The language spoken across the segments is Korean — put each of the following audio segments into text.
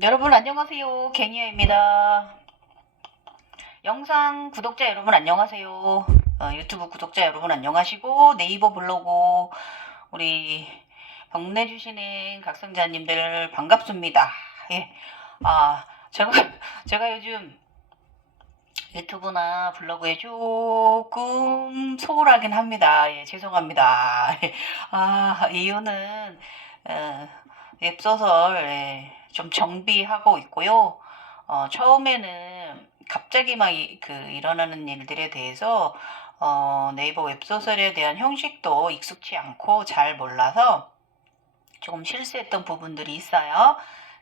여러분 안녕하세요. 개니아입니다. 영상 구독자 여러분 안녕하세요. 유튜브 구독자 여러분 안녕하시고 네이버 블로그 우리 방문해주시는 각성자님들 반갑습니다. 예. 제가 제가 요즘 유튜브나 블로그에 조금 소홀하긴 합니다. 예, 죄송합니다. 이유는 어, 웹소설 좀 정비하고 있고요. 처음에는 갑자기 막 일어나는 일들에 대해서 네이버 웹소설에 대한 형식도 익숙치 않고 잘 몰라서 조금 실수했던 부분들이 있어요.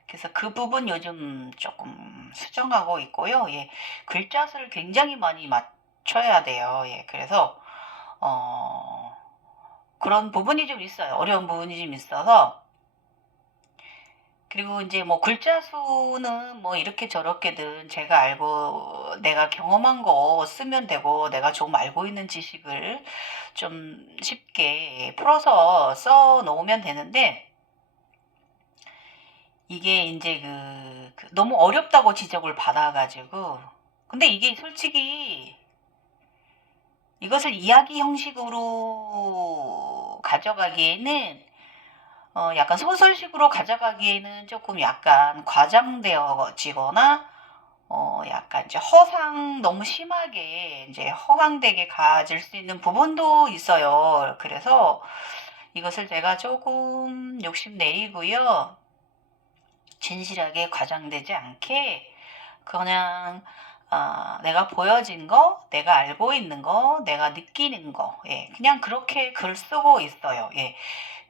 그래서 그 부분 요즘 조금 수정하고 있고요. 예, 글자 수를 굉장히 많이 맞춰야 돼요. 예, 그래서 그런 부분이 좀 있어요. 어려운 부분이 좀 있어서. 그리고 이제 뭐 글자 수는 뭐 이렇게 저렇게든 제가 알고 내가 경험한 거 쓰면 되고, 내가 조금 알고 있는 지식을 좀 쉽게 풀어서 써 놓으면 되는데, 이게 이제 너무 어렵다고 지적을 받아가지고. 근데 이게 솔직히 이것을 이야기 형식으로 가져가기에는, 약간 소설식으로 가져가기에는 조금 약간 과장되어지거나, 약간 이제 너무 심하게 이제 허황되게 가질 수 있는 부분도 있어요. 그래서 이것을 제가 조금 욕심내리고요. 진실하게 과장되지 않게 그냥 내가 보여진 거, 내가 알고 있는 거, 내가 느끼는 거, 예, 그냥 그렇게 글 쓰고 있어요. 예.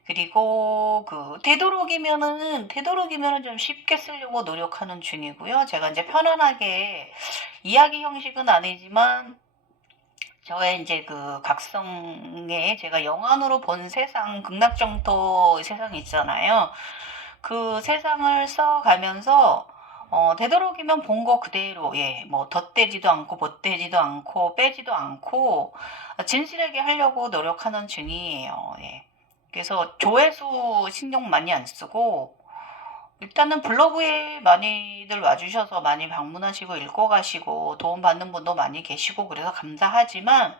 그리고 되도록이면은 좀 쉽게 쓰려고 노력하는 중이고요. 제가 이제 편안하게 이야기 형식은 아니지만 저의 이제 각성에 제가 영안으로 본 세상, 극락정토 세상이 있잖아요. 그 세상을 써가면서 되도록이면 본 거 그대로, 예, 뭐 덧대지도 않고 못되지도 않고 빼지도 않고 진실하게 하려고 노력하는 중이에요. 예. 그래서 조회수 신경 많이 안 쓰고, 일단은 블로그에 많이들 와주셔서 많이 방문하시고 읽고 가시고 도움받는 분도 많이 계시고 그래서 감사하지만,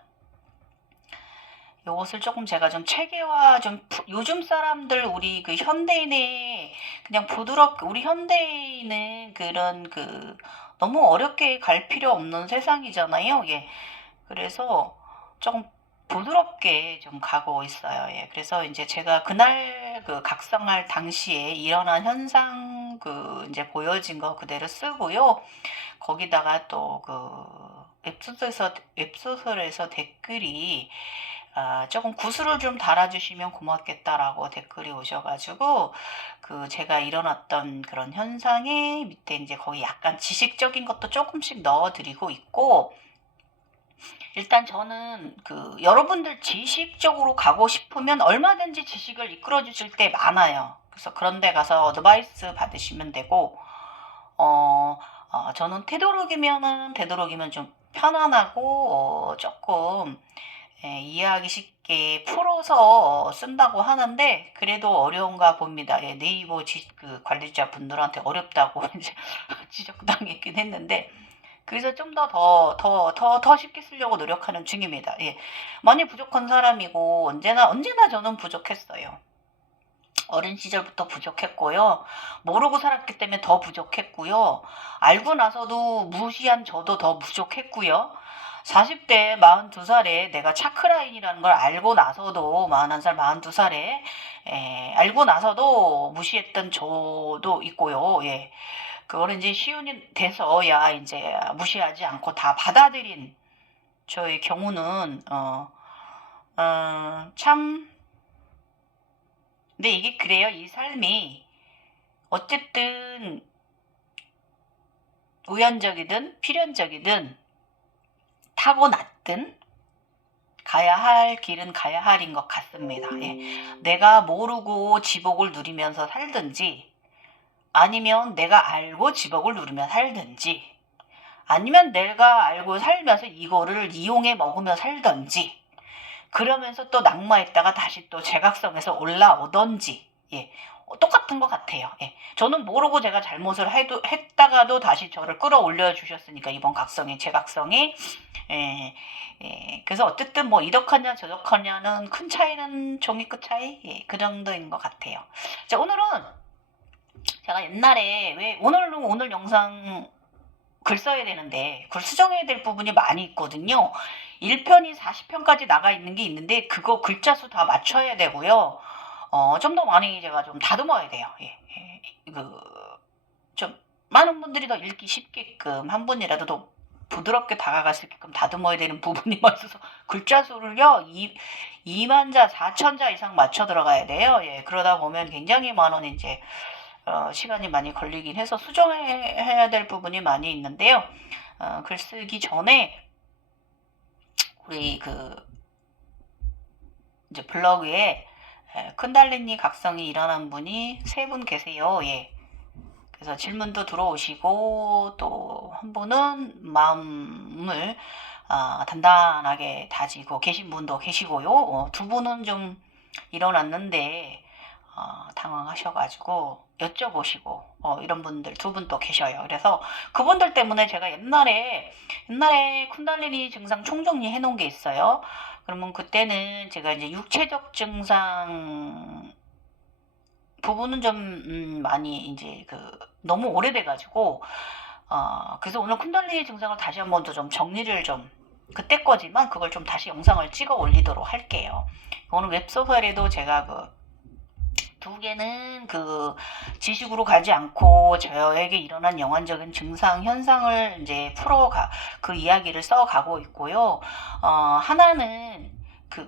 요것을 조금 제가 좀 체계화, 요즘 사람들, 우리 현대인의 그냥 부드럽게, 우리 현대인은 너무 어렵게 갈 필요 없는 세상이잖아요. 예. 그래서 조금 부드럽게 좀 가고 있어요. 예. 그래서 이제 제가 그날 각성할 당시에 일어난 현상, 이제 보여진 거 그대로 쓰고요. 거기다가 또 웹소설에서 댓글이 조금 구슬을 좀 달아주시면 고맙겠다라고 댓글이 오셔가지고, 제가 일어났던 그런 현상에 밑에 이제 거기 약간 지식적인 것도 조금씩 넣어드리고 있고, 일단 저는 여러분들 지식적으로 가고 싶으면 얼마든지 지식을 이끌어 주실 때 많아요. 그래서 그런 데 가서 어드바이스 받으시면 되고, 저는 되도록이면 좀 편안하고, 조금, 예, 이해하기 쉽게 풀어서 쓴다고 하는데, 그래도 어려운가 봅니다. 예, 네이버 관리자 분들한테 어렵다고 이제 지적당했긴 했는데, 그래서 좀 더 쉽게 쓰려고 노력하는 중입니다. 예. 많이 부족한 사람이고, 언제나 저는 부족했어요. 어린 시절부터 부족했고요. 모르고 살았기 때문에 더 부족했고요. 알고 나서도 무시한 저도 더 부족했고요. 40대 42살에 내가 차크라인이라는 걸 알고 나서도, 41살, 42살에 알고 나서도 무시했던 저도 있고요. 예. 그거를 이제 시운이 돼서야 이제 무시하지 않고 다 받아들인 저의 경우는, 참, 근데 이게 그래요. 이 삶이 어쨌든 우연적이든 필연적이든 타고났든 가야 할 길은 가야 할인 것 같습니다. 예. 내가 모르고 지복을 누리면서 살든지, 아니면 내가 알고 지복을 누리며 살든지, 아니면 내가 알고 살면서 이거를 이용해 먹으며 살든지, 그러면서 또 낙마했다가 다시 또 제각성에서 올라오던지, 예, 똑같은 것 같아요. 예. 저는 모르고 제가 잘못을 했다가도 다시 저를 끌어올려 주셨으니까, 이번 각성이, 제 각성이. 예, 예. 그래서 어쨌든 뭐 이덕하냐 저덕하냐는 큰 차이는 종이 끝 차이? 예, 그 정도인 것 같아요. 자, 오늘은 제가 옛날에 왜 오늘 영상 글 써야 되는데 글 수정해야 될 부분이 많이 있거든요. 1편이 40편까지 나가 있는 게 있는데 그거 글자 수 다 맞춰야 되고요. 좀 더 많이 제가 좀 다듬어야 돼요. 예, 예. 좀 많은 분들이 더 읽기 쉽게끔, 한 분이라도 더 부드럽게 다가갈 수 있게끔 다듬어야 되는 부분이 많아서 글자 수를요 2만 자 4천 자 이상 맞춰 들어가야 돼요. 예, 그러다 보면 굉장히 많은 이제 시간이 많이 걸리긴 해서 수정해야 될 부분이 많이 있는데요. 글 쓰기 전에 우리 이제 블로그에 쿤달리니 각성이 일어난 분이 3분 계세요. 예. 그래서 질문도 들어오시고, 또 한 분은 마음을 단단하게 다지고 계신 분도 계시고요. 2분은 좀 일어났는데 당황하셔가지고 여쭤보시고 이런 분들 2분 또 계셔요. 그래서 그분들 때문에 제가 옛날에 쿤달리니 증상 총정리 해놓은 게 있어요. 그러면 그때는 제가 이제 육체적 증상 부분은 좀 많이 이제 너무 오래돼가지고 그래서 오늘 쿤달리니 증상을 다시 한번 더 좀 정리를 좀, 그때 거지만 그걸 좀 다시 영상을 찍어 올리도록 할게요. 오늘 웹소설에도 제가 2개는 지식으로 가지 않고 저에게 일어난 영환적인 증상 현상을 이제 그 이야기를 써가고 있고요. 하나는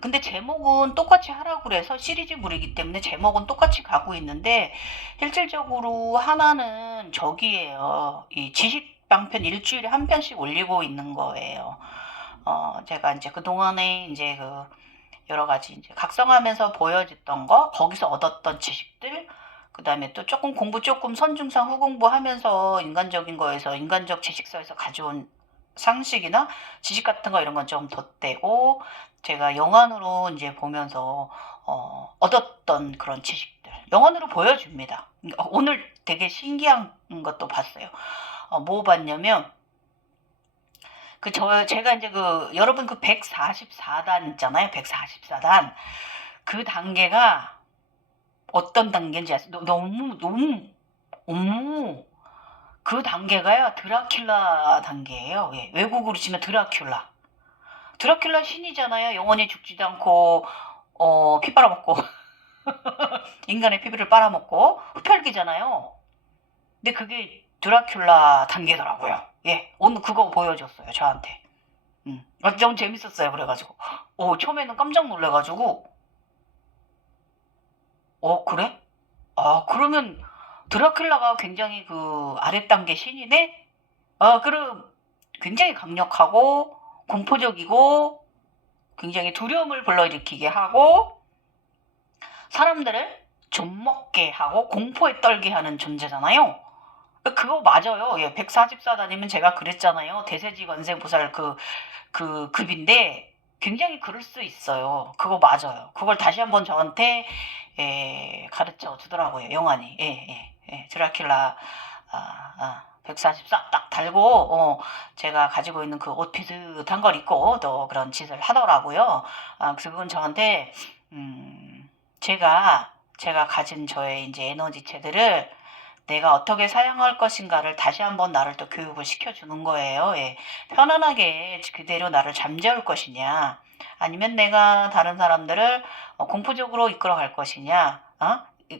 근데 제목은 똑같이 하라고 그래서 시리즈물이기 때문에 제목은 똑같이 가고 있는데, 실질적으로 하나는 저기에요. 이 지식방편 일주일에 한 편씩 올리고 있는 거예요. 제가 이제 그동안에 이제 여러 가지 이제 각성하면서 보여줬던 거, 거기서 얻었던 지식들, 그 다음에 또 공부 조금 선중상 후공부 하면서 인간적인 거에서, 인간적 지식서에서 가져온 상식이나 지식 같은 거 이런 건 좀 덧대고, 제가 영안으로 이제 보면서 얻었던 그런 지식들 영안으로 보여줍니다. 오늘 되게 신기한 것도 봤어요. 뭐 봤냐면 제가 이제 여러분 144단 있잖아요. 144단. 그 단계가 어떤 단계인지 아세요? 너무, 그 단계가요, 드라큘라 단계예요. 예, 외국으로 치면 드라큘라. 드라큘라 신이잖아요. 영원히 죽지도 않고, 피 빨아먹고, 인간의 피부를 빨아먹고, 흡혈귀잖아요. 근데 그게 드라큘라 단계더라고요. 예, 오늘 그거 보여줬어요, 저한테. 좀 재밌었어요. 그래가지고 처음에는 깜짝 놀래가지고 그래? 그러면 드라큘라가 굉장히 아랫 단계 신이네? 그럼 굉장히 강력하고 공포적이고 굉장히 두려움을 불러일으키게 하고 사람들을 좀먹게 하고 공포에 떨게 하는 존재잖아요. 그거 맞아요. 예, 144단이면 제가 그랬잖아요. 대세지 관세보살 급인데 굉장히 그럴 수 있어요. 그거 맞아요. 그걸 다시 한번 저한테 가르쳐 주더라고요. 영환이. 드라큘라 144 딱 달고 제가 가지고 있는 그 옷 비슷한 걸 입고 또 그런 짓을 하더라고요. 그래서 그건 저한테 제가 가진 저의 이제 에너지체들을 내가 어떻게 사용할 것인가를 다시 한번 나를 또 교육을 시켜주는 거예요. 예. 편안하게 그대로 나를 잠재울 것이냐, 아니면 내가 다른 사람들을 공포적으로 이끌어갈 것이냐,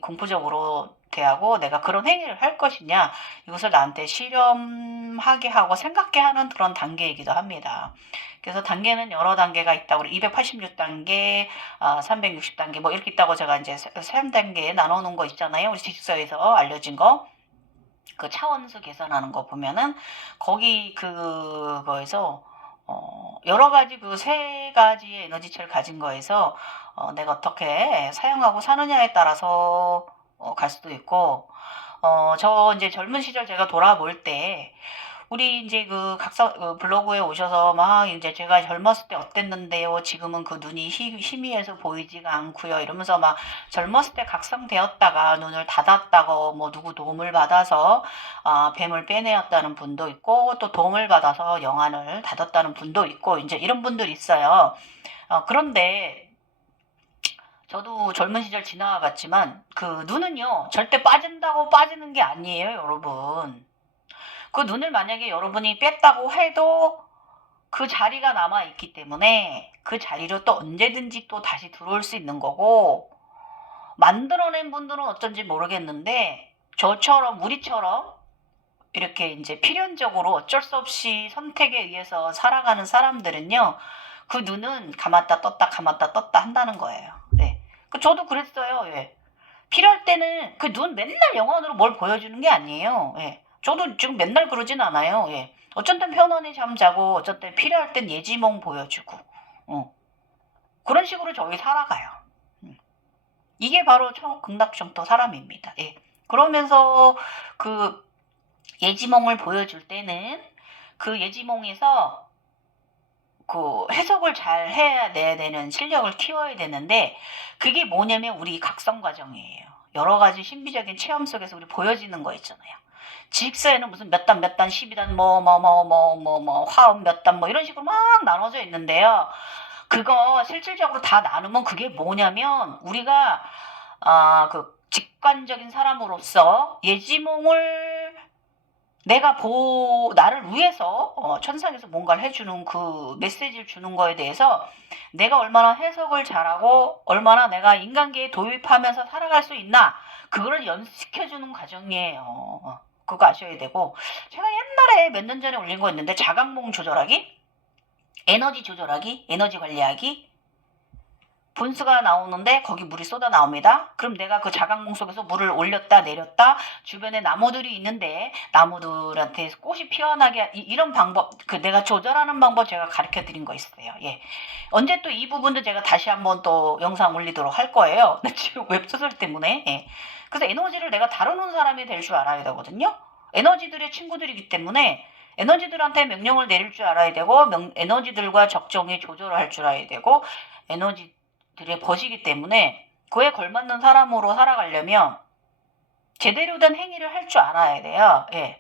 공포적으로 대하고 내가 그런 행위를 할 것이냐, 이것을 나한테 실험하게 하고 생각게 하는 그런 단계이기도 합니다. 그래서 단계는 여러 단계가 있다고, 우리 286단계, 360단계 뭐 이렇게 있다고 제가 이제 3단계에 나눠놓은 거 있잖아요. 우리 지식서에서 알려진 거. 그 차원수 계산하는 거 보면은 거기 그거에서 여러 가지 3가지의 에너지체를 가진 거에서 내가 어떻게 사용하고 사느냐에 따라서 갈 수도 있고, 저 이제 젊은 시절 제가 돌아볼 때 우리 이제 그 각서 블로그에 오셔서 막 이제 제가 젊었을 때 어땠는데요. 지금은 그 눈이 희미해서 보이지가 않고요. 이러면서 막 젊었을 때 각성되었다가 눈을 닫았다고 뭐 누구 도움을 받아서 뱀을 빼내었다는 분도 있고 또 도움을 받아서 영안을 닫았다는 분도 있고 이제 이런 분들 있어요. 그런데 저도 젊은 시절 지나와 봤지만 그 눈은요 절대 빠진다고 빠지는 게 아니에요, 여러분. 그 눈을 만약에 여러분이 뺐다고 해도 그 자리가 남아 있기 때문에 그 자리로 또 언제든지 또 다시 들어올 수 있는 거고, 만들어낸 분들은 어쩐지 모르겠는데 저처럼 우리처럼 이렇게 이제 필연적으로 어쩔 수 없이 선택에 의해서 살아가는 사람들은요 그 눈은 감았다 떴다 감았다 떴다 한다는 거예요. 네. 저도 그랬어요. 예. 필요할 때는 그 눈 맨날 영원으로 뭘 보여주는 게 아니에요. 예. 저도 지금 맨날 그러진 않아요. 예. 어쩐 땐 편안히 잠자고, 어쩐 땐 필요할 땐 예지몽 보여주고, 그런 식으로 저희 살아가요. 이게 바로 극락정토 사람입니다. 예. 그러면서 그 예지몽을 보여줄 때는 그 예지몽에서 그 해석을 잘 해야 되는 실력을 키워야 되는데, 그게 뭐냐면 우리 각성 과정이에요. 여러 가지 신비적인 체험 속에서 우리 보여지는 거 있잖아요. 지식서에는 무슨 몇 단 몇 단 12단 화음 몇 단 뭐 이런 식으로 막 나눠져 있는데요. 그거 실질적으로 다 나누면 그게 뭐냐면 우리가 그 직관적인 사람으로서 예지몽을 내가 나를 위해서 천상에서 뭔가를 해주는 그 메시지를 주는 거에 대해서 내가 얼마나 해석을 잘하고 얼마나 내가 인간계에 도입하면서 살아갈 수 있나, 그거를 연습시켜주는 과정이에요. 그거 아셔야 되고, 제가 옛날에 몇 년 전에 올린 거 있는데 자각몽 조절하기, 에너지 조절하기, 에너지 관리하기, 분수가 나오는데 거기 물이 쏟아 나옵니다. 그럼 내가 그 자각몽 속에서 물을 올렸다 내렸다, 주변에 나무들이 있는데 나무들한테 꽃이 피어나게 이런 방법, 그 내가 조절하는 방법 제가 가르쳐 드린 거 있어요. 예. 언제 또 이 부분도 제가 다시 한번 또 영상 올리도록 할 거예요. 지금 웹소설 때문에. 예. 그래서 에너지를 내가 다루는 사람이 될 줄 알아야 되거든요. 에너지들의 친구들이기 때문에 에너지들한테 명령을 내릴 줄 알아야 되고, 에너지들과 적정히 조절을 할 줄 알아야 되고, 에너지들의 벗이기 때문에 그에 걸맞는 사람으로 살아가려면 제대로 된 행위를 할 줄 알아야 돼요. 예.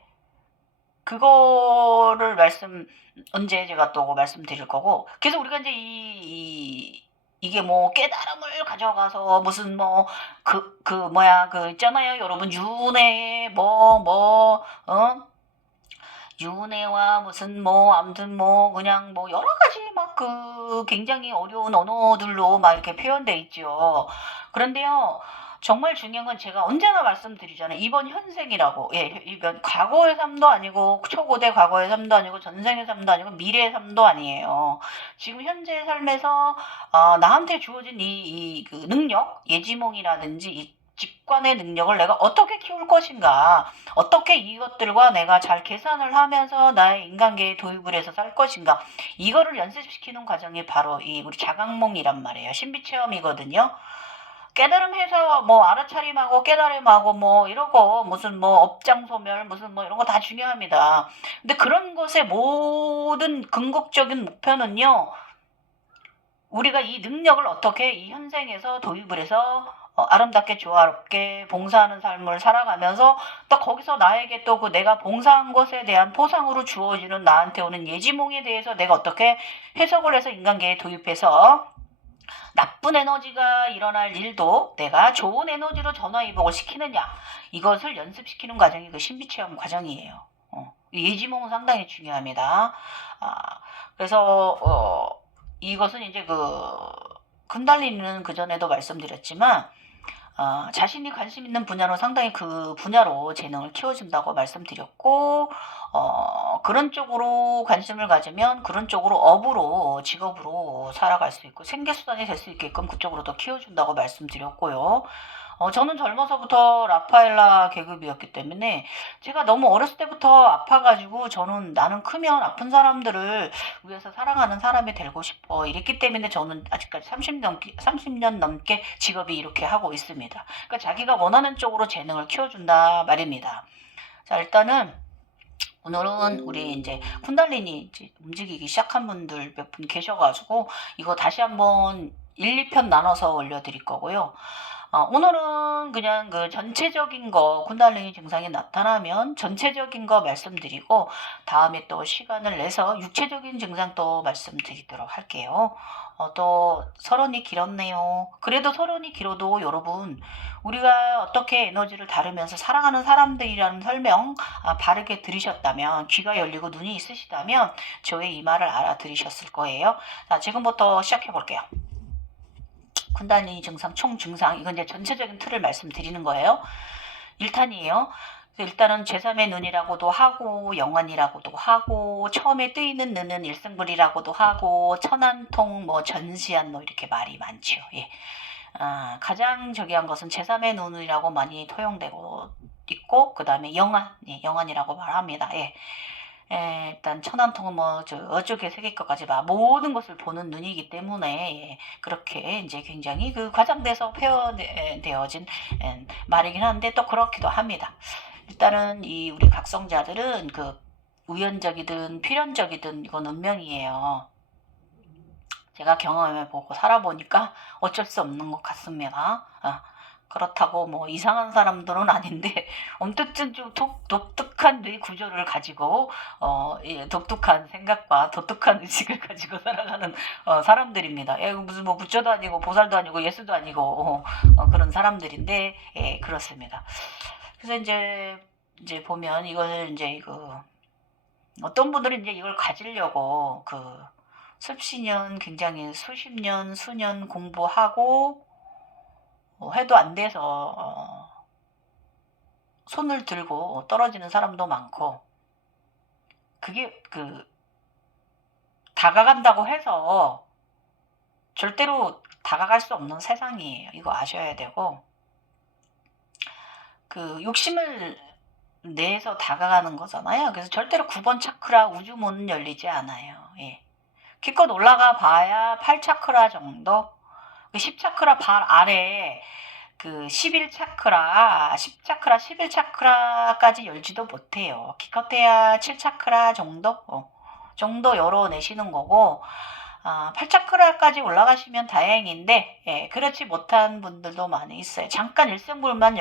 그거를 언제 제가 또 말씀드릴 거고, 그래서 우리가 이제 이게 뭐 깨달음을 가져가서 무슨 뭐 있잖아요. 여러분 윤회 윤회와 무슨 아무튼 그냥 여러 가지 막 굉장히 어려운 언어들로 막 이렇게 표현돼 있죠. 그런데요, 정말 중요한 건 제가 언제나 말씀드리잖아요. 이번 현생이라고. 예, 이번 과거의 삶도 아니고 초고대 과거의 삶도 아니고 전생의 삶도 아니고 미래의 삶도 아니에요. 지금 현재의 삶에서 나한테 주어진 그 능력, 예지몽이라든지 이 직관의 능력을 내가 어떻게 키울 것인가, 어떻게 이것들과 내가 잘 계산을 하면서 나의 인간계에 도입을 해서 살 것인가, 이거를 연습시키는 과정이 바로 이 우리 자각몽이란 말이에요. 신비체험이거든요. 깨달음해서 알아차림하고 깨달음하고 이러고 무슨 업장소멸 무슨 이런 거 다 중요합니다. 근데 그런 것의 모든 궁극적인 목표는요, 우리가 이 능력을 어떻게 이 현생에서 도입을 해서 아름답게 조화롭게 봉사하는 삶을 살아가면서 또 거기서 나에게 또 그 내가 봉사한 것에 대한 포상으로 주어지는 나한테 오는 예지몽에 대해서 내가 어떻게 해석을 해서 인간계에 도입해서 나쁜 에너지가 일어날 일도 내가 좋은 에너지로 전화위복을 시키느냐, 이것을 연습시키는 과정이 그 신비체험 과정이에요. 예지몽은 상당히 중요합니다. 그래서 이것은 이제 쿤달리니는 그전에도 말씀드렸지만 자신이 관심 있는 분야로 상당히 그 분야로 재능을 키워준다고 말씀드렸고, 그런 쪽으로 관심을 가지면 그런 쪽으로 업으로 직업으로 살아갈 수 있고 생계수단이 될 수 있게끔 그쪽으로도 키워준다고 말씀드렸고요. 저는 젊어서부터 라파엘라 계급이었기 때문에 제가 너무 어렸을 때부터 아파가지고 저는 나는 크면 아픈 사람들을 위해서 사랑하는 사람이 되고 싶어 이랬기 때문에 저는 아직까지 30년 넘게 직업이 이렇게 하고 있습니다. 그러니까 자기가 원하는 쪽으로 재능을 키워준다 말입니다. 자, 일단은 오늘은 우리 이제 쿤달리니 이제 움직이기 시작한 분들 몇 분 계셔가지고 이거 다시 한번 1, 2편 나눠서 올려드릴 거고요. 오늘은 그냥 그 전체적인 거, 쿤달리니 증상이 나타나면 전체적인 거 말씀드리고, 다음에 또 시간을 내서 육체적인 증상 또 말씀드리도록 할게요. 또 서론이 길었네요. 그래도 서론이 길어도 여러분, 우리가 어떻게 에너지를 다루면서 살아가는 사람들이라는 설명 바르게 들으셨다면, 귀가 열리고 눈이 있으시다면 저의 이 말을 알아들으셨을 거예요. 자, 지금부터 시작해 볼게요. 쿤달리니 증상, 총 증상, 이건 이제 전체적인 틀을 말씀드리는 거예요. 1탄이에요. 일단은 제3의 눈이라고도 하고 영안이라고도 하고 처음에 뜨이는 눈은 일승불이라고도 하고 천안통 뭐 전시안 뭐 이렇게 말이 많죠. 예. 가장 저기한 것은 제3의 눈이라고 많이 토용되고 있고 그 다음에 영안, 예, 영안이라고 말합니다. 예. 일단 천안통은 뭐 저쪽에 세계 것까지 모든 것을 보는 눈이기 때문에 예, 그렇게 이제 굉장히 그 과장돼서 표현되어진 말이긴 한데 또 그렇기도 합니다. 일단은 이 우리 각성자들은 그 우연적이든 필연적이든 이건 운명이에요. 제가 경험해보고 살아보니까 어쩔 수 없는 것 같습니다. 그렇다고 뭐 이상한 사람들은 아닌데 어쨌든 좀 독특한 뇌 구조를 가지고 예, 독특한 생각과 독특한 의식을 가지고 살아가는 사람들입니다. 예, 무슨 뭐 부처도 아니고 보살도 아니고 예수도 아니고 그런 사람들인데 예, 그렇습니다. 그래서 이제 보면 이걸 이제 어떤 분들은 이제 이걸 가지려고 수십 년 굉장히 수십 년 수년 공부하고 해도 안 돼서 손을 들고 떨어지는 사람도 많고 그게 다가간다고 해서 절대로 다가갈 수 없는 세상이에요. 이거 아셔야 되고 욕심을 내서 다가가는 거잖아요. 그래서 절대로 9번 차크라 우주문은 열리지 않아요. 예. 기껏 올라가 봐야 8차크라 정도? 10차크라 발 아래 11차크라, 10차크라, 11차크라까지 열지도 못해요. 기껏해야 7차크라 정도? 정도 열어내시는 거고, 8차크라까지 올라가시면 다행인데, 예, 그렇지 못한 분들도 많이 있어요. 잠깐 일생불만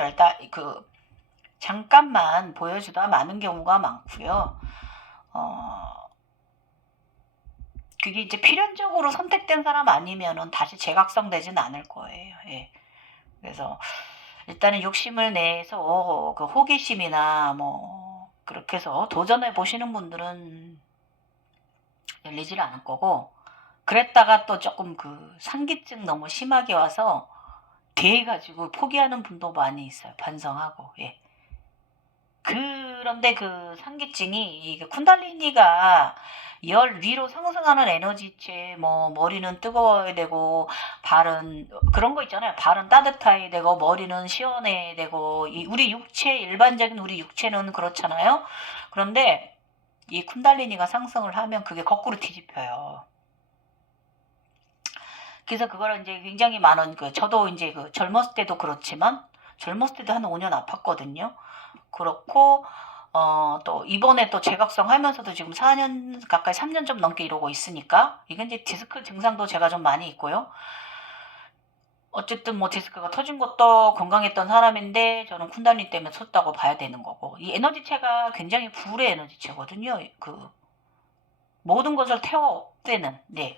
잠깐만 보여주다 마는 경우가 많고요. 그게 이제 필연적으로 선택된 사람 아니면은 다시 재각성되진 않을 거예요. 예. 그래서 일단은 욕심을 내서 그 호기심이나 뭐 그렇게 해서 도전해 보시는 분들은 열리질 않을 거고 그랬다가 또 조금 상기증 너무 심하게 와서 대해가지고 포기하는 분도 많이 있어요. 반성하고 예. 그런데 상기증이 이게 쿤달리니가 열 위로 상승하는 에너지체 뭐 머리는 뜨거워야 되고 발은 그런 거 있잖아요. 발은 따뜻해야 되고 머리는 시원해야 되고 우리 육체 일반적인 우리 육체는 그렇잖아요. 그런데 이 쿤달리니가 상승을 하면 그게 거꾸로 뒤집혀요. 그래서 그거를 이제 굉장히 많은 저도 이제 젊었을 때도 그렇지만 젊었을 때도 한 5년 아팠거든요. 그렇고 또 이번에 또 재각성 하면서도 지금 4년 가까이 3년 좀 넘게 이러고 있으니까 이건 이제 디스크 증상도 제가 좀 많이 있고요. 어쨌든 뭐 디스크가 터진 것도 건강했던 사람인데 저는 쿤달리 때문에 섰다고 봐야 되는 거고 이 에너지체가 굉장히 불의 에너지체거든요. 모든 것을 태워 없애는 네.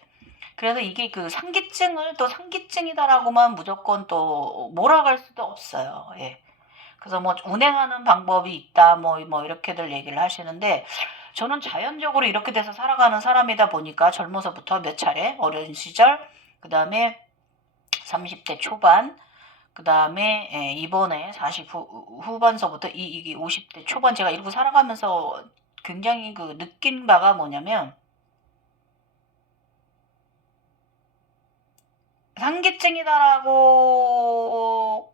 그래서 이게 상기증을 또 상기증이다라고만 무조건 또 몰아갈 수도 없어요. 예. 그래서 뭐 운행하는 방법이 있다 뭐 이렇게들 얘기를 하시는데 저는 자연적으로 이렇게 돼서 살아가는 사람이다 보니까 젊어서부터 몇 차례 어린 시절 그 다음에 30대 초반 그 다음에 이번에 40 후반서부터 이게 50대 초반 제가 이러고 살아가면서 굉장히 느낀 바가 뭐냐면 상기증이다라고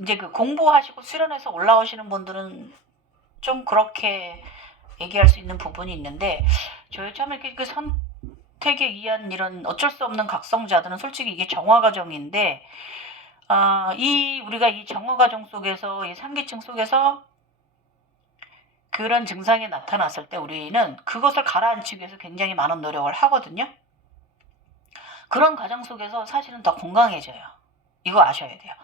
이제 공부하시고 수련해서 올라오시는 분들은 좀 그렇게 얘기할 수 있는 부분이 있는데 저희 처음에 이렇게 선택에 의한 이런 어쩔 수 없는 각성자들은 솔직히 이게 정화 과정인데 우리가 이 정화 과정 속에서 이 상기증 속에서 그런 증상이 나타났을 때 우리는 그것을 가라앉히기 위해서 굉장히 많은 노력을 하거든요. 그런 과정 속에서 사실은 더 건강해져요. 이거 아셔야 돼요.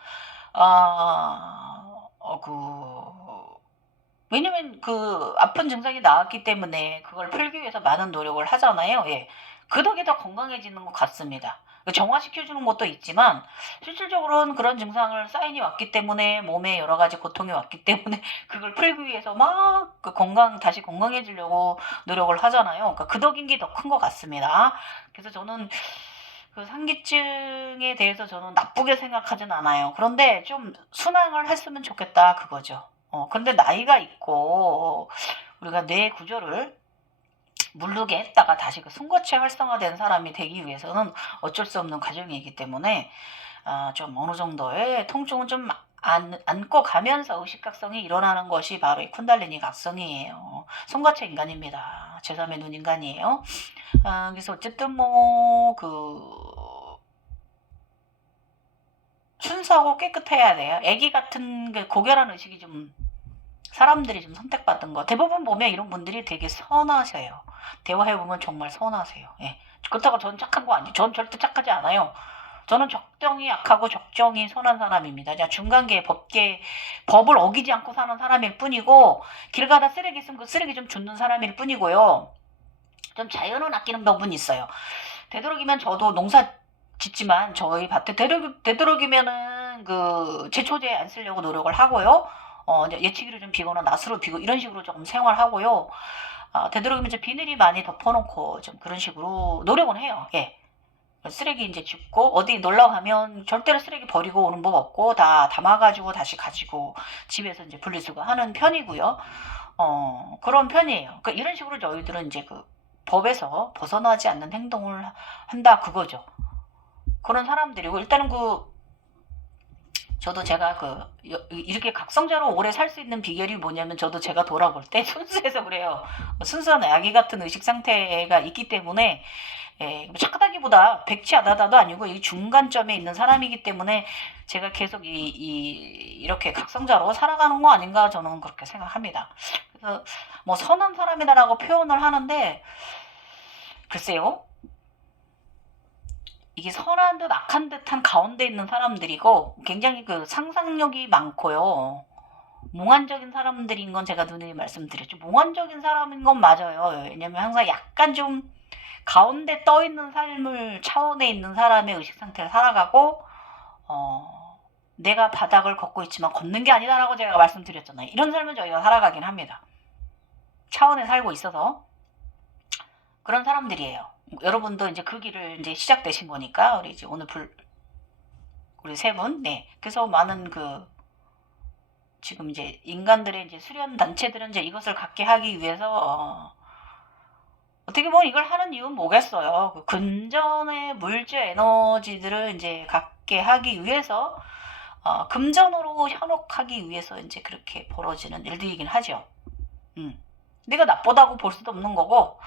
왜냐면 그 아픈 증상이 나왔기 때문에 그걸 풀기 위해서 많은 노력을 하잖아요. 예. 그 덕에 더 건강해지는 것 같습니다. 정화시켜주는 것도 있지만 실질적으로는 그런 증상을 사인이 왔기 때문에 몸에 여러 가지 고통이 왔기 때문에 그걸 풀기 위해서 막 그 다시 건강해지려고 노력을 하잖아요. 그러니까 그 덕인 게 더 큰 것 같습니다. 그래서 저는 그 상기증에 대해서 저는 나쁘게 생각하진 않아요. 그런데 좀 순항을 했으면 좋겠다 그거죠. 근데 나이가 있고 우리가 뇌 구조를 물르게 했다가 다시 그 숨거체 활성화된 사람이 되기 위해서는 어쩔 수 없는 과정이기 때문에 좀 어느 정도의 통증은 좀 안고 가면서 의식각성이 일어나는 것이 바로 이 쿤달리니 각성이에요. 손거체 인간입니다. 제3의 눈 인간이에요. 그래서 어쨌든 순수하고 깨끗해야 돼요. 애기 같은 그 고결한 의식이 좀 사람들이 좀 선택받은 거. 대부분 보면 이런 분들이 되게 선하세요. 대화해보면 정말 선하세요. 예. 그렇다고 전 착한 거 아니에요. 전 절대 착하지 않아요. 저는 적정히 약하고 적정히 선한 사람입니다. 그냥 중간계 법을 어기지 않고 사는 사람일 뿐이고, 길 가다 쓰레기 있으면 그 쓰레기 좀 줍는 사람일 뿐이고요. 좀 자연은 아끼는 부분이 있어요. 되도록이면 저도 농사 짓지만 저희 밭에 되도록이면은 그 제초제 안 쓰려고 노력을 하고요. 이제 예치기를 좀 비거나 낫으로 비고 이런 식으로 조금 생활하고요. 되도록이면 이제 비닐이 많이 덮어놓고 좀 그런 식으로 노력은 해요. 예. 쓰레기 이제 줍고 어디 놀러 가면 절대로 쓰레기 버리고 오는 법 없고 다 담아가지고 다시 가지고 집에서 이제 분리수거하는 편이고요. 그런 편이에요. 그러니까 이런 식으로 저희들은 이제 그 법에서 벗어나지 않는 행동을 한다 그거죠. 그런 사람들이고 일단은 저도 제가 이렇게 각성자로 오래 살 수 있는 비결이 뭐냐면 저도 제가 돌아볼 때 순수해서 그래요. 순수한 아기 같은 의식 상태가 있기 때문에 착하다기보다 백치하다도 아니고 이 중간점에 있는 사람이기 때문에 제가 계속 이렇게 각성자로 살아가는 거 아닌가 저는 그렇게 생각합니다. 그래서 선한 사람이다라고 표현을 하는데 글쎄요. 이게 선한 듯 악한 듯한 가운데 있는 사람들이고 굉장히 그 상상력이 많고요. 몽환적인 사람들인 건 제가 누누이 말씀드렸죠. 몽환적인 사람인 건 맞아요. 왜냐면 항상 약간 좀 가운데 떠 있는 삶을 차원에 있는 사람의 의식 상태를 살아가고 내가 바닥을 걷고 있지만 걷는 게 아니다라고 제가 말씀드렸잖아요. 이런 삶을 저희가 살아가긴 합니다. 차원에 살고 있어서 그런 사람들이에요. 여러분도 이제 그 길을 이제 시작되신 거니까 우리 이제 오늘 우리 세 분, 네. 그래서 많은 지금 이제 인간들의 이제 수련 단체들은 이제 이것을 갖게 하기 위해서 어떻게 보면 이걸 하는 이유는 뭐겠어요? 그 금전의 물질 에너지들을 이제 갖게 하기 위해서 금전으로 현혹하기 위해서 이제 그렇게 벌어지는 일들이긴 하죠. 내가 나쁘다고 볼 수도 없는 거고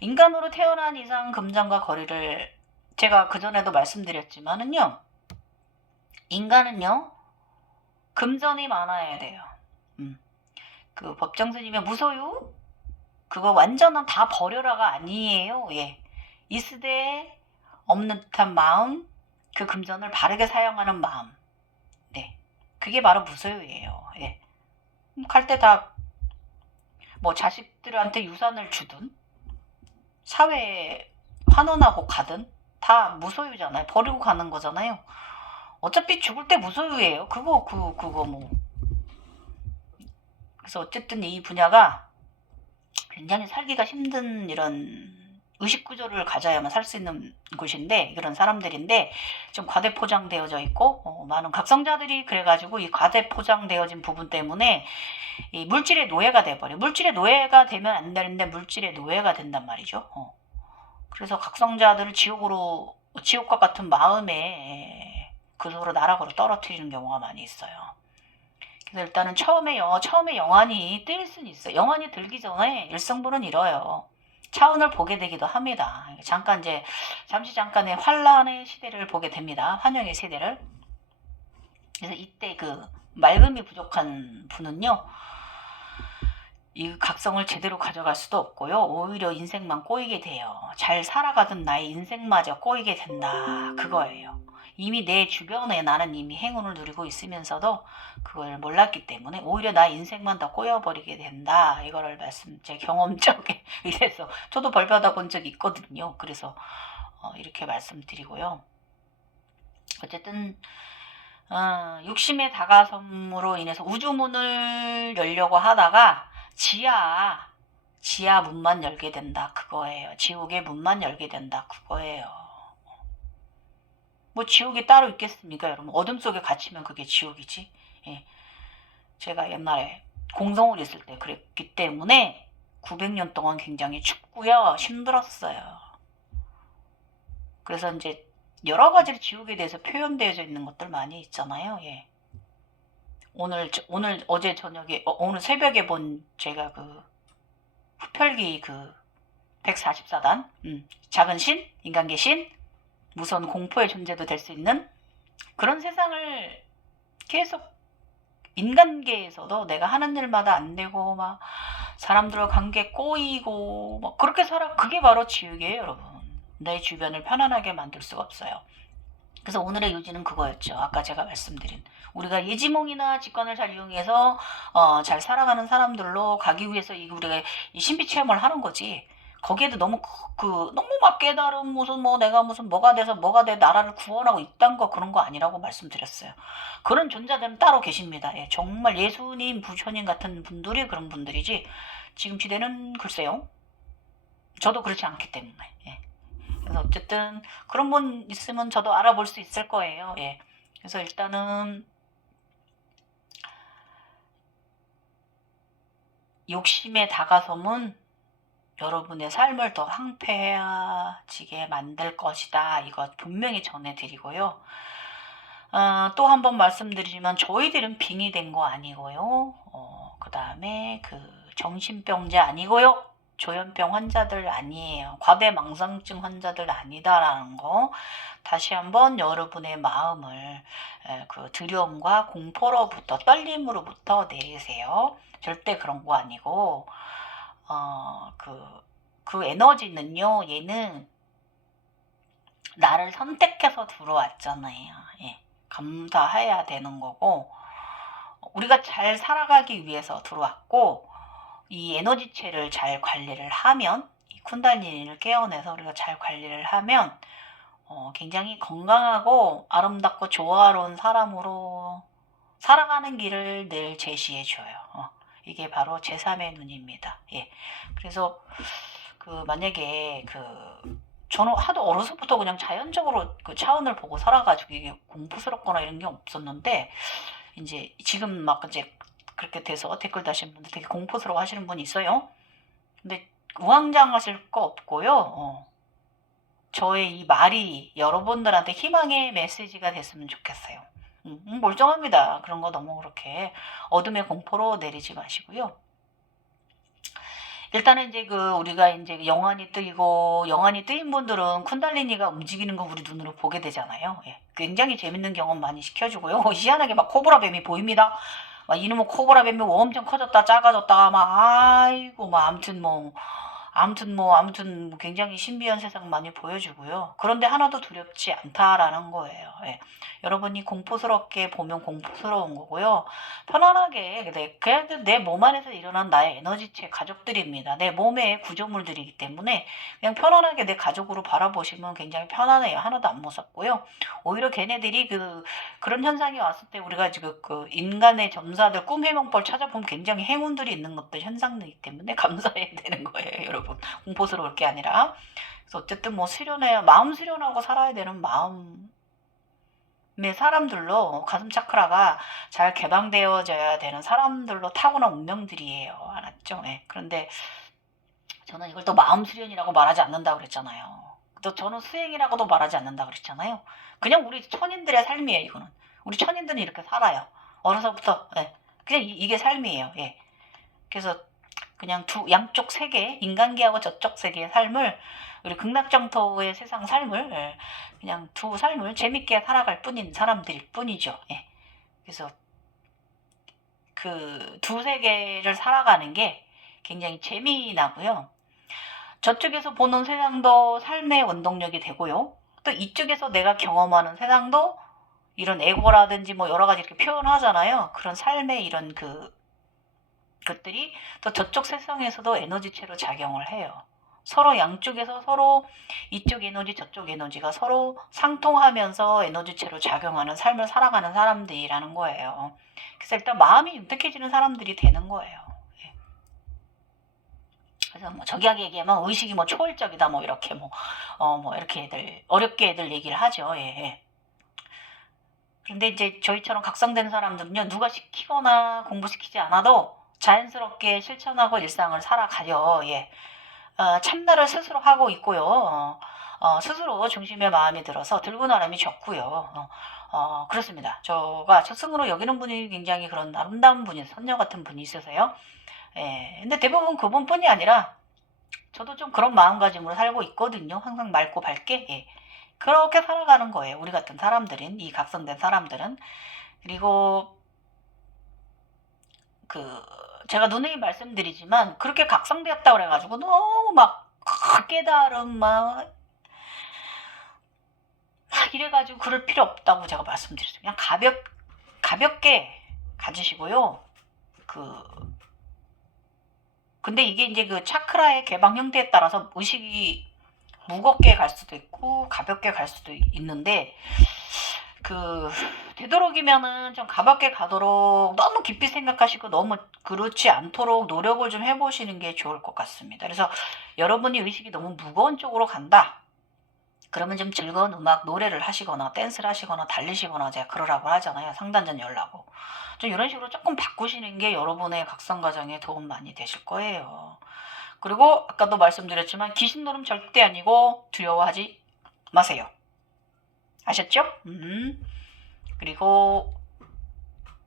인간으로 태어난 이상 금전과 거리를 제가 그전에도 말씀드렸지만은요. 인간은요. 금전이 많아야 돼요. 그 법정 스님의 무소유 그거 완전한 다 버려라가 아니에요. 예. 있으되 없는 듯한 마음 그 금전을 바르게 사용하는 마음 네. 그게 바로 무소유예요. 예. 갈 때 다 자식들한테 유산을 주든 사회에 환원하고 가든 다 무소유잖아요. 버리고 가는 거잖아요. 어차피 죽을 때 무소유예요. 그거 그래서 어쨌든 이 분야가 굉장히 살기가 힘든 이런 의식 구조를 가져야만 살 수 있는 곳인데 그런 사람들인데 좀 과대 포장되어져 있고 많은 각성자들이 그래가지고 이 과대 포장되어진 부분 때문에 이 물질의 노예가 돼버려. 물질의 노예가 되면 안 되는데 물질의 노예가 된단 말이죠. 그래서 각성자들을 지옥과 같은 마음에 그소로 나락으로 떨어뜨리는 경우가 많이 있어요. 그래서 일단은 처음에 영환이 뜰 수는 있어요. 영환이 들기 전에 일성분은 잃어요. 차원을 보게 되기도 합니다. 잠시 잠깐의 환란의 시대를 보게 됩니다. 환영의 시대를. 그래서 이때 그 맑음이 부족한 분은요. 이 각성을 제대로 가져갈 수도 없고요. 오히려 인생만 꼬이게 돼요. 잘 살아가던 나의 인생마저 꼬이게 된다. 그거예요. 이미 내 주변에 나는 이미 행운을 누리고 있으면서도 그걸 몰랐기 때문에 오히려 나 인생만 더 꼬여버리게 된다. 이거를 제 경험적에 의해서 저도 벌 받아본 적이 있거든요. 그래서 이렇게 말씀드리고요. 어쨌든 욕심의 다가섬으로 인해서 우주문을 열려고 하다가 지하 문만 열게 된다. 그거예요. 지옥의 문만 열게 된다. 그거예요. 뭐 지옥이 따로 있겠습니까, 여러분? 어둠 속에 갇히면 그게 지옥이지. 예. 제가 옛날에 공성을 있을 때 그랬기 때문에 900년 동안 굉장히 춥고요. 힘들었어요. 그래서 이제 여러 가지로 지옥에 대해서 표현되어져 있는 것들 많이 있잖아요. 예. 어제 저녁에, 오늘 새벽에 본 제가 그 흡혈귀 그 144단, 작은 신, 인간계 신, 무서운 공포의 존재도 될 수 있는 그런 세상을 계속 인간계에서도 내가 하는 일마다 안 되고 막 사람들과 관계 꼬이고 막 그렇게 살아. 그게 바로 지옥이에요, 여러분. 내 주변을 편안하게 만들 수가 없어요. 그래서 오늘의 요지는 그거였죠. 아까 제가 말씀드린 우리가 예지몽이나 직관을 잘 이용해서 잘 살아가는 사람들로 가기 위해서 우리가 이 신비 체험을 하는 거지. 거기에도 너무 너무 막 깨달음 무슨 뭐 내가 무슨 뭐가 돼서 뭐가 돼 나라를 구원하고 이딴 거 그런 거 아니라고 말씀드렸어요. 그런 존재들은 따로 계십니다. 예, 정말 예수님, 부처님 같은 분들이 그런 분들이지 지금 시대는 글쎄요. 저도 그렇지 않기 때문에. 예. 그래서 어쨌든 그런 분 있으면 저도 알아볼 수 있을 거예요. 예. 그래서 일단은 욕심에 다가서면 여러분의 삶을 더 황폐해지게 만들 것이다. 이거 분명히 전해드리고요. 또 한 번 말씀드리지만 저희들은 빙의 된 거 아니고요. 그 다음에 정신병자 아니고요. 조현병 환자들 아니에요. 과대망상증 환자들 아니다라는 거 다시 한번 여러분의 마음을 그 두려움과 공포로부터 떨림으로부터 내리세요. 절대 그런 거 아니고 그 에너지는요. 얘는 나를 선택해서 들어왔잖아요. 예, 감사해야 되는 거고 우리가 잘 살아가기 위해서 들어왔고 이 에너지체를 잘 관리를 하면 이 쿤달리니를 깨어내서 우리가 잘 관리를 하면 굉장히 건강하고 아름답고 조화로운 사람으로 살아가는 길을 늘 제시해줘요. 이게 바로 제3의 눈입니다. 예. 그래서 만약에 저는 하도 어려서부터 그냥 자연적으로 그 차원을 보고 살아가지고 이게 공포스럽거나 이런 게 없었는데 이제 지금 막 이제 그렇게 돼서 댓글 다시는 분들 되게 공포스러워 하시는 분이 있어요. 근데 우왕장하실 거 없고요. 저의 이 말이 여러분들한테 희망의 메시지가 됐으면 좋겠어요. 멀쩡합니다. 그런 거 너무 그렇게 어둠의 공포로 내리지 마시고요. 일단은 이제 우리가 이제 영안이 뜨이고 영안이 뜨인 분들은 쿤달리니가 움직이는 거 우리 눈으로 보게 되잖아요. 예. 굉장히 재밌는 경험 많이 시켜주고요. 희한하게 막 코브라 뱀이 보입니다. 막 이놈의 코브라 뱀이 엄청 커졌다 작아졌다 막 아이고 막 아무튼 굉장히 신비한 세상 많이 보여주고요. 그런데 하나도 두렵지 않다라는 거예요. 예. 여러분이 공포스럽게 보면 공포스러운 거고요. 편안하게 그래도 내 몸 안에서 일어난 나의 에너지체 가족들입니다. 내 몸의 구조물들이기 때문에 그냥 편안하게 내 가족으로 바라보시면 굉장히 편안해요. 하나도 안 무섭고요. 오히려 걔네들이 그런 현상이 왔을 때 우리가 지금 인간의 점사들 꿈 해몽벌 찾아보면 굉장히 행운들이 있는 것들 현상이기 때문에 감사해야 되는 거예요, 여러분. 공포스러울 게 아니라. 그래서 어쨌든 뭐 마음 수련하고 살아야 되는 마음의 사람들로 가슴 차크라가 잘 개방되어져야 되는 사람들로 타고난 운명들이에요. 알았죠? 네. 그런데 저는 이걸 또 마음 수련이라고 말하지 않는다고 그랬잖아요. 또 저는 수행이라고도 말하지 않는다고 그랬잖아요. 그냥 우리 천인들의 삶이에요, 이거는. 우리 천인들은 이렇게 살아요. 어려서부터. 네. 그냥 이게 삶이에요. 예. 그래서 그냥 양쪽 세계, 인간계하고 저쪽 세계의 삶을 우리 극락정토의 세상 삶을 그냥 두 삶을 재밌게 살아갈 뿐인 사람들일 뿐이죠. 예. 그래서 두 세계를 살아가는 게 굉장히 재미나고요. 저쪽에서 보는 세상도 삶의 원동력이 되고요. 또 이쪽에서 내가 경험하는 세상도 이런 에고라든지 뭐 여러 가지 이렇게 표현하잖아요. 그런 삶의 이런 것들이 또 저쪽 세상에서도 에너지체로 작용을 해요. 서로 양쪽에서 서로 이쪽 에너지 저쪽 에너지가 서로 상통하면서 에너지체로 작용하는 삶을 살아가는 사람들이라는 거예요. 그래서 일단 마음이 윤택해지는 사람들이 되는 거예요. 예. 그래서 뭐 저기하게 얘기하면 의식이 뭐 초월적이다 뭐 이렇게 뭐 이렇게 어렵게 애들 얘기를 하죠. 예, 예. 그런데 이제 저희처럼 각성된 사람들은요, 누가 시키거나 공부시키지 않아도 자연스럽게 실천하고 일상을 살아가요. 예. 참나를 스스로 하고 있고요. 스스로 중심의 마음이 들어서 들고 나름이 좋고요. 그렇습니다. 저가 스승으로 여기는 분이 굉장히 그런 아름다운 분이, 선녀 같은 분이 있으세요. 예. 근데 대부분 그분뿐이 아니라 저도 좀 그런 마음가짐으로 살고 있거든요. 항상 맑고 밝게. 예. 그렇게 살아가는 거예요. 우리 같은 사람들은, 이 각성된 사람들은. 그리고 그 제가 누누이 말씀드리지만 그렇게 각성되었다 그래가지고 너무 막 깨달음 막 이래가지고 그럴 필요 없다고 제가 말씀드렸어요. 그냥 가볍게 가지시고요. 근데 이게 이제 그 차크라의 개방 형태에 따라서 의식이 무겁게 갈 수도 있고 가볍게 갈 수도 있는데 되도록이면은 좀 가볍게 가도록 너무 깊이 생각하시고 너무 그렇지 않도록 노력을 좀 해보시는 게 좋을 것 같습니다. 그래서 여러분이 의식이 너무 무거운 쪽으로 간다. 그러면 좀 즐거운 음악, 노래를 하시거나 댄스를 하시거나 달리시거나 제가 그러라고 하잖아요. 상단전 열라고. 좀 이런 식으로 조금 바꾸시는 게 여러분의 각성 과정에 도움 많이 되실 거예요. 그리고 아까도 말씀드렸지만 귀신 노름 절대 아니고 두려워하지 마세요. 아셨죠? 그리고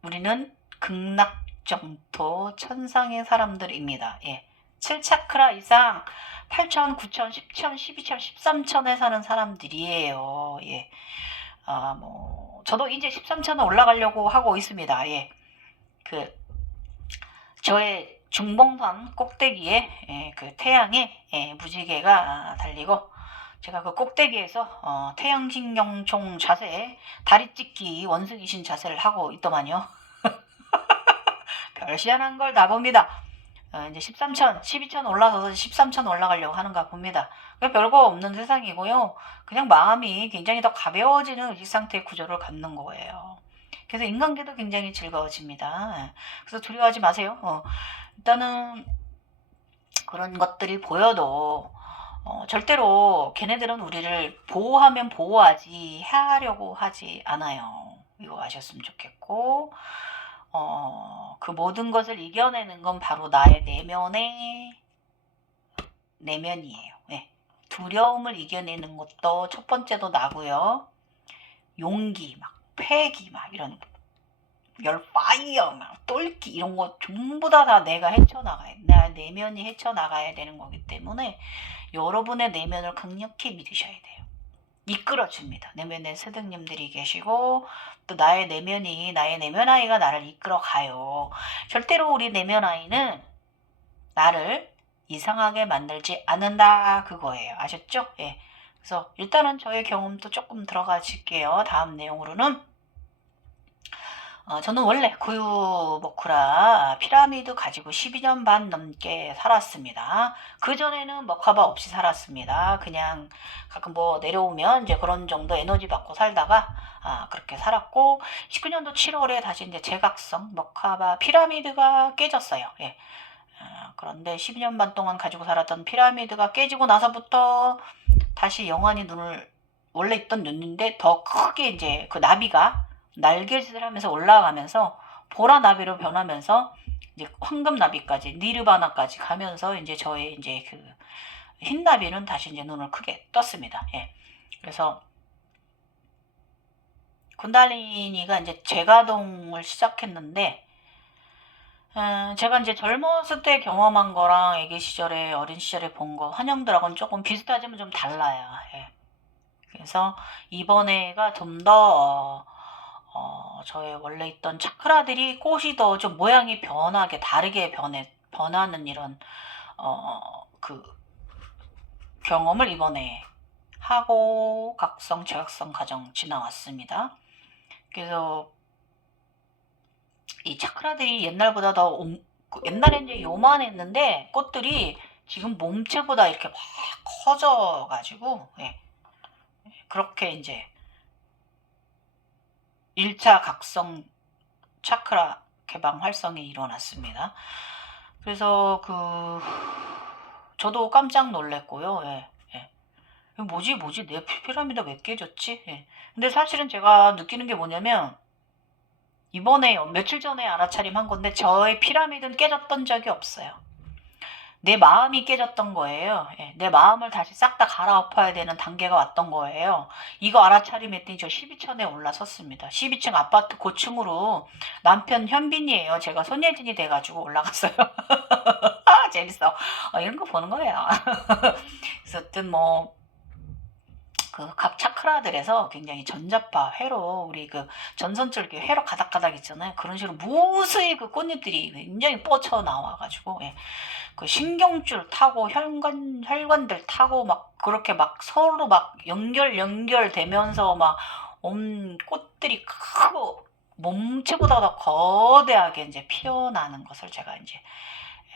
우리는 극락정토 천상의 사람들입니다. 예. 7차크라 이상 8천, 9천, 10천, 12천, 13천에 사는 사람들이에요. 예. 저도 이제 13천에 올라가려고 하고 있습니다. 예. 저의 중봉산 꼭대기에, 그 태양에, 무지개가 달리고, 제가 그 꼭대기에서 태양신경총 자세, 다리 찢기 원숭이신 자세를 하고 있더만요. 별 희한한 걸 다 봅니다. 이제 13천, 12천 올라서서 13천 올라가려고 하는가 봅니다. 별거 없는 세상이고요. 그냥 마음이 굉장히 더 가벼워지는 의식 상태의 구조를 갖는 거예요. 그래서 인간계도 굉장히 즐거워집니다. 그래서 두려워하지 마세요. 일단은 그런 것들이 보여도 절대로 걔네들은 우리를 보호하면 보호하지 해하려고 하지 않아요. 이거 아셨으면 좋겠고 그 모든 것을 이겨내는 건 바로 나의 내면이에요. 네. 두려움을 이겨내는 것도 첫 번째도 나고요. 용기, 막 패기, 막 이런 파이어, 막 똘끼 이런 거 전부 다 내가 헤쳐나가야 내 내면이 헤쳐나가야 되는 거기 때문에 여러분의 내면을 강력히 믿으셔야 돼요. 이끌어줍니다. 내면에 스승님들이 계시고 또 나의 내면 아이가 나를 이끌어가요. 절대로 우리 내면 아이는 나를 이상하게 만들지 않는다 그거예요. 아셨죠? 예. 그래서 일단은 저의 경험도 조금 들어가실게요. 다음 내용으로는 저는 원래 구유모쿠라 피라미드 가지고 12년 반 넘게 살았습니다. 그전에는 머카바 없이 살았습니다. 그냥 가끔 뭐 내려오면 이제 그런 정도 에너지 받고 살다가 그렇게 살았고 19년도 7월에 다시 이제 재각성 머카바 피라미드가 깨졌어요. 예. 그런데 12년 반 동안 가지고 살았던 피라미드가 깨지고 나서부터 다시 영원히 원래 있던 눈인데 더 크게 이제 그 나비가 날개짓을 하면서 올라가면서 보라 나비로 변하면서 이제 황금 나비까지 니르바나까지 가면서 이제 저의 이제 그 흰 나비는 다시 이제 눈을 크게 떴습니다. 예. 그래서 군달리니가 이제 재가동을 시작했는데 제가 이제 젊었을 때 경험한 거랑 애기 시절에 어린 시절에 본 거 환영들하고는 조금 비슷하지만 좀 달라요. 예. 그래서 이번에가 좀 더 저의 원래 있던 차크라들이 꽃이 더 좀 모양이 변하게 다르게 변하는 이런 그 경험을 이번에 하고 각성, 제각성 과정 지나왔습니다. 그래서 이 차크라들이 옛날보다 더 옛날엔 이제 요만했는데 꽃들이 지금 몸체보다 이렇게 막 커져가지고 예, 그렇게 이제 1차 각성 차크라 개방 활성이 일어났습니다. 그래서 저도 깜짝 놀랐고요. 예, 예. 뭐지 내 피라미드 왜 깨졌지? 예. 근데 사실은 제가 느끼는 게 뭐냐면 이번에 며칠 전에 알아차림한 건데 저의 피라미드는 깨졌던 적이 없어요. 내 마음이 깨졌던 거예요. 예, 내 마음을 다시 싹 다 갈아엎어야 되는 단계가 왔던 거예요. 이거 알아차림했더니 저 12층에 올라섰습니다. 12층 아파트 고층으로 남편 현빈이에요. 제가 손예진이 돼가지고 올라갔어요. 아 재밌어. 이런 거 보는 거예요. 그래서 어떤 각 차크라들에서 굉장히 전자파, 회로, 우리 전선줄 회로 가닥가닥 있잖아요. 그런 식으로 무수히 꽃잎들이 굉장히 뻗쳐 나와가지고, 예. 신경줄 타고 혈관들 타고 막 그렇게 막 서로 막 연결되면서 막 꽃들이 크고 몸체보다 더 거대하게 이제 피어나는 것을 제가 이제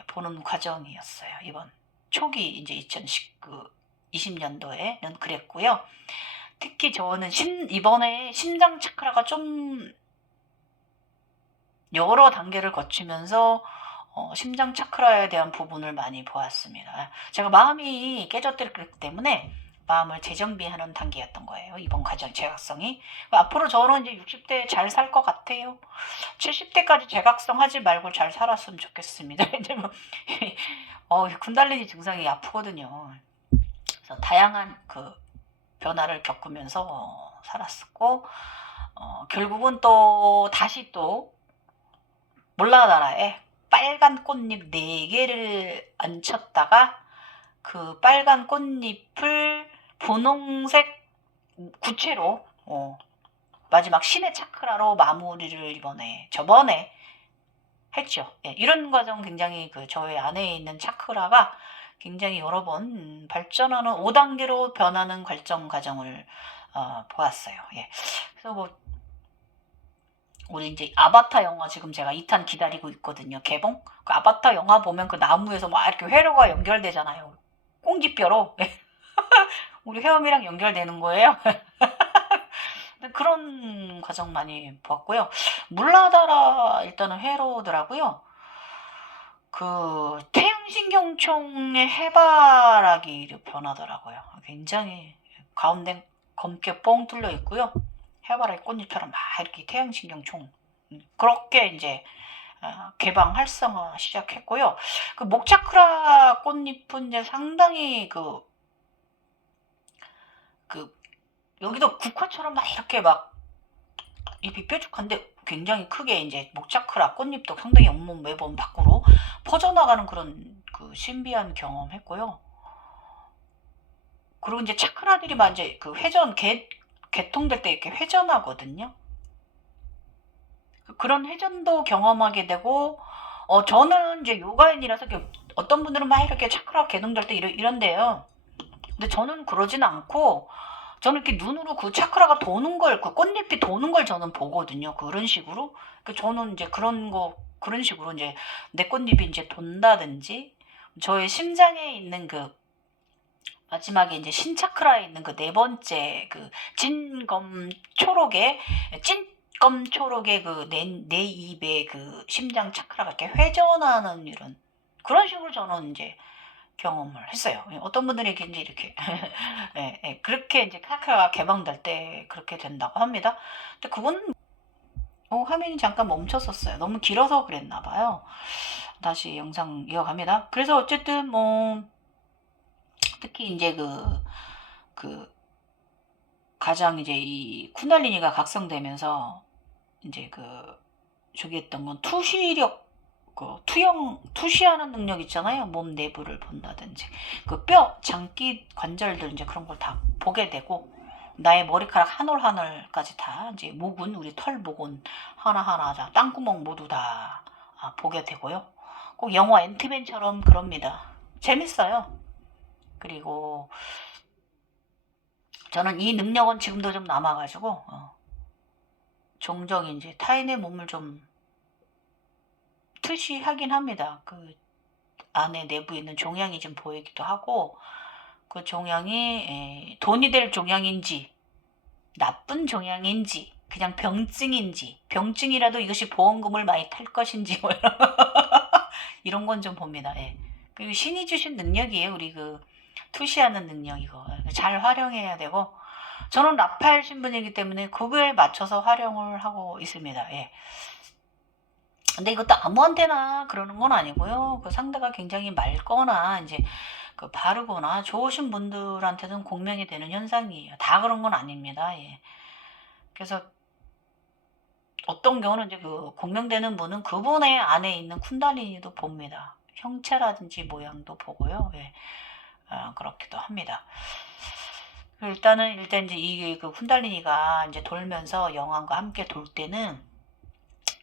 보는 과정이었어요. 이번 초기 이제 2020년도에는 그랬고요. 특히 저는 이번에 심장 차크라가 좀 여러 단계를 거치면서 심장 차크라에 대한 부분을 많이 보았습니다. 제가 마음이 깨졌기 때문에 마음을 재정비하는 단계였던 거예요. 이번 과정 제각성이. 앞으로 저는 이제 60대 잘 살 것 같아요. 70대까지 제각성 하지 말고 잘 살았으면 좋겠습니다. 군달리니 증상이 아프거든요. 그래서 다양한 변화를 겪으면서 살았었고 결국은 또 다시 또 몰라나라에 빨간 꽃잎 4개를 얹혔다가 그 빨간 꽃잎을 분홍색 구체로 마지막 신의 차크라로 마무리를 저번에 했죠. 예, 이런 과정 굉장히 저의 안에 있는 차크라가 굉장히 여러 번 발전하는 5단계로 변하는 과정을 보았어요. 예. 그래서 우리 이제 아바타 영화 지금 제가 2탄 기다리고 있거든요. 개봉. 그 아바타 영화 보면 그 나무에서 막 이렇게 회로가 연결되잖아요. 꽁지뼈로. 우리 회음이랑 연결되는 거예요. 그런 과정 많이 보았고요. 물라다라 일단은 회로더라고요. 태양신경총의 해바라기로 변하더라고요. 굉장히 가운데 검게 뻥 뚫려 있고요. 해바라기 꽃잎처럼 막 이렇게 태양신경총 그렇게 이제 개방 활성화 시작했고요. 목차크라 꽃잎은 이제 상당히 여기도 국화처럼 막 이렇게 막 잎이 뾰족한데 굉장히 크게 이제 목차크라 꽃잎도 상당히 온몸 매번 밖으로 퍼져나가는 그런 신비한 경험했고요. 그리고 이제 차크라들이 막 이제 개통될 때 이렇게 회전하거든요. 그런 회전도 경험하게 되고, 저는 이제 요가인이라서 어떤 분들은 막 이렇게 차크라 개통될 때 이런데요. 근데 저는 그러진 않고, 저는 이렇게 눈으로 그 차크라가 도는 걸, 그 꽃잎이 도는 걸 저는 보거든요. 그런 식으로. 저는 이제 그런 식으로 이제 내 꽃잎이 이제 돈다든지, 저의 심장에 있는 마지막에 이제 신차크라에 있는 네 번째 진검 초록의 내 입에 심장 차크라가 이렇게 회전하는 이런 그런 식으로 저는 이제 경험을 했어요. 어떤 분들이 이제 이렇게 예, 예, 그렇게 이제 차크라가 개방될 때 그렇게 된다고 합니다. 근데 그건 화면이 잠깐 멈췄었어요. 너무 길어서 그랬나 봐요. 다시 영상 이어갑니다. 그래서 어쨌든 특히 이제 가장 이제 이 쿤달리니가 각성되면서 이제 저기 했던 건 투시력, 투시하는 능력 있잖아요. 몸 내부를 본다든지. 장기 관절들 이제 그런 걸 다 보게 되고, 나의 머리카락 한 올 한 올까지 다, 이제 우리 털 모근 하나하나 다, 땅구멍 모두 다 보게 되고요. 꼭 영화 앤트맨처럼 그럽니다. 재밌어요. 그리고 저는 이 능력은 지금도 좀 남아가지고 종종 이제 타인의 몸을 좀 투시하긴 합니다. 그 안에 내부에 있는 종양이 좀 보이기도 하고 그 종양이 돈이 될 종양인지 나쁜 종양인지 그냥 병증인지 병증이라도 이것이 보험금을 많이 탈 것인지 뭐 이런 건 좀 봅니다. 예. 그리고 신이 주신 능력이에요. 우리 그 투시하는 능력 이거 잘 활용해야 되고 저는 라팔 신분이기 때문에 그거에 맞춰서 활용을 하고 있습니다. 예. 근데 이것도 아무한테나 그러는 건 아니고요. 그 상대가 굉장히 맑거나 이제 그 바르거나 좋으신 분들한테는 공명이 되는 현상이에요. 다 그런 건 아닙니다. 예. 그래서 어떤 경우는 이제 그 공명되는 분은 그분의 안에 있는 쿤달리니도 봅니다. 형체라든지 모양도 보고요. 예. 그렇기도 합니다. 일단 이제 이 그 쿤달리니가 이제 돌면서 영왕과 함께 돌 때는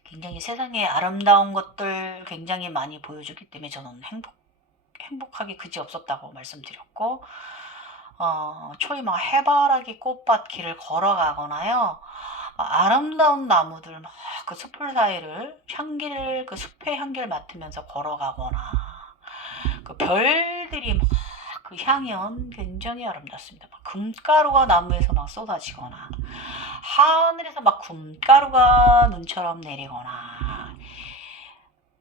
굉장히 세상에 아름다운 것들 굉장히 많이 보여주기 때문에 저는 행복하기 그지없었다고 말씀드렸고, 초이 막 해바라기 꽃밭 길을 걸어가거나요. 아름다운 나무들 막 그 숲을 사이를 향기를 그 숲의 향기를 맡으면서 걸어가거나 그 별들이 막 그 향연 굉장히 아름답습니다. 막 금가루가 나무에서 막 쏟아지거나 하늘에서 막 금가루가 눈처럼 내리거나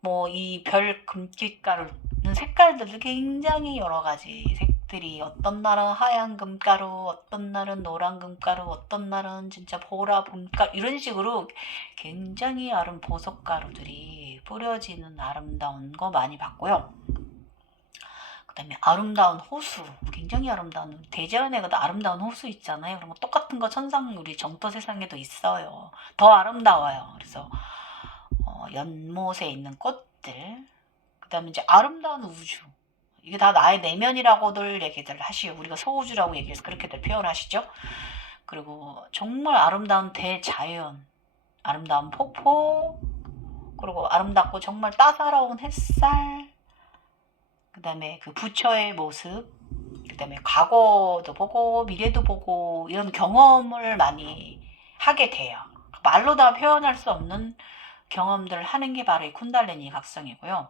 뭐 이 별 금빛가루는 색깔들도 굉장히 여러 가지 색들이 어떤 날은 하얀 금가루, 어떤 날은 노란 금가루, 어떤 날은 진짜 보라 금가루 이런 식으로 굉장히 보석 가루들이 뿌려지는 아름다운 거 많이 봤고요. 그 다음에 아름다운 호수, 굉장히 아름다운 대자연에 그 아름다운 호수 있잖아요. 그런 거 똑같은 거 천상 우리 정토 세상에도 있어요. 더 아름다워요. 그래서 연못에 있는 꽃들, 그 다음에 이제 아름다운 우주. 이게 다 나의 내면이라고들 얘기들 하시요. 우리가 소우주라고 얘기해서 그렇게들 표현하시죠. 그리고 정말 아름다운 대자연, 아름다운 폭포, 그리고 아름답고 정말 따사로운 햇살, 그 다음에 그 부처의 모습, 그 다음에 과거도 보고 미래도 보고 이런 경험을 많이 하게 돼요. 말로 다 표현할 수 없는 경험들을 하는 게 바로 이 쿤달리니 각성이고요.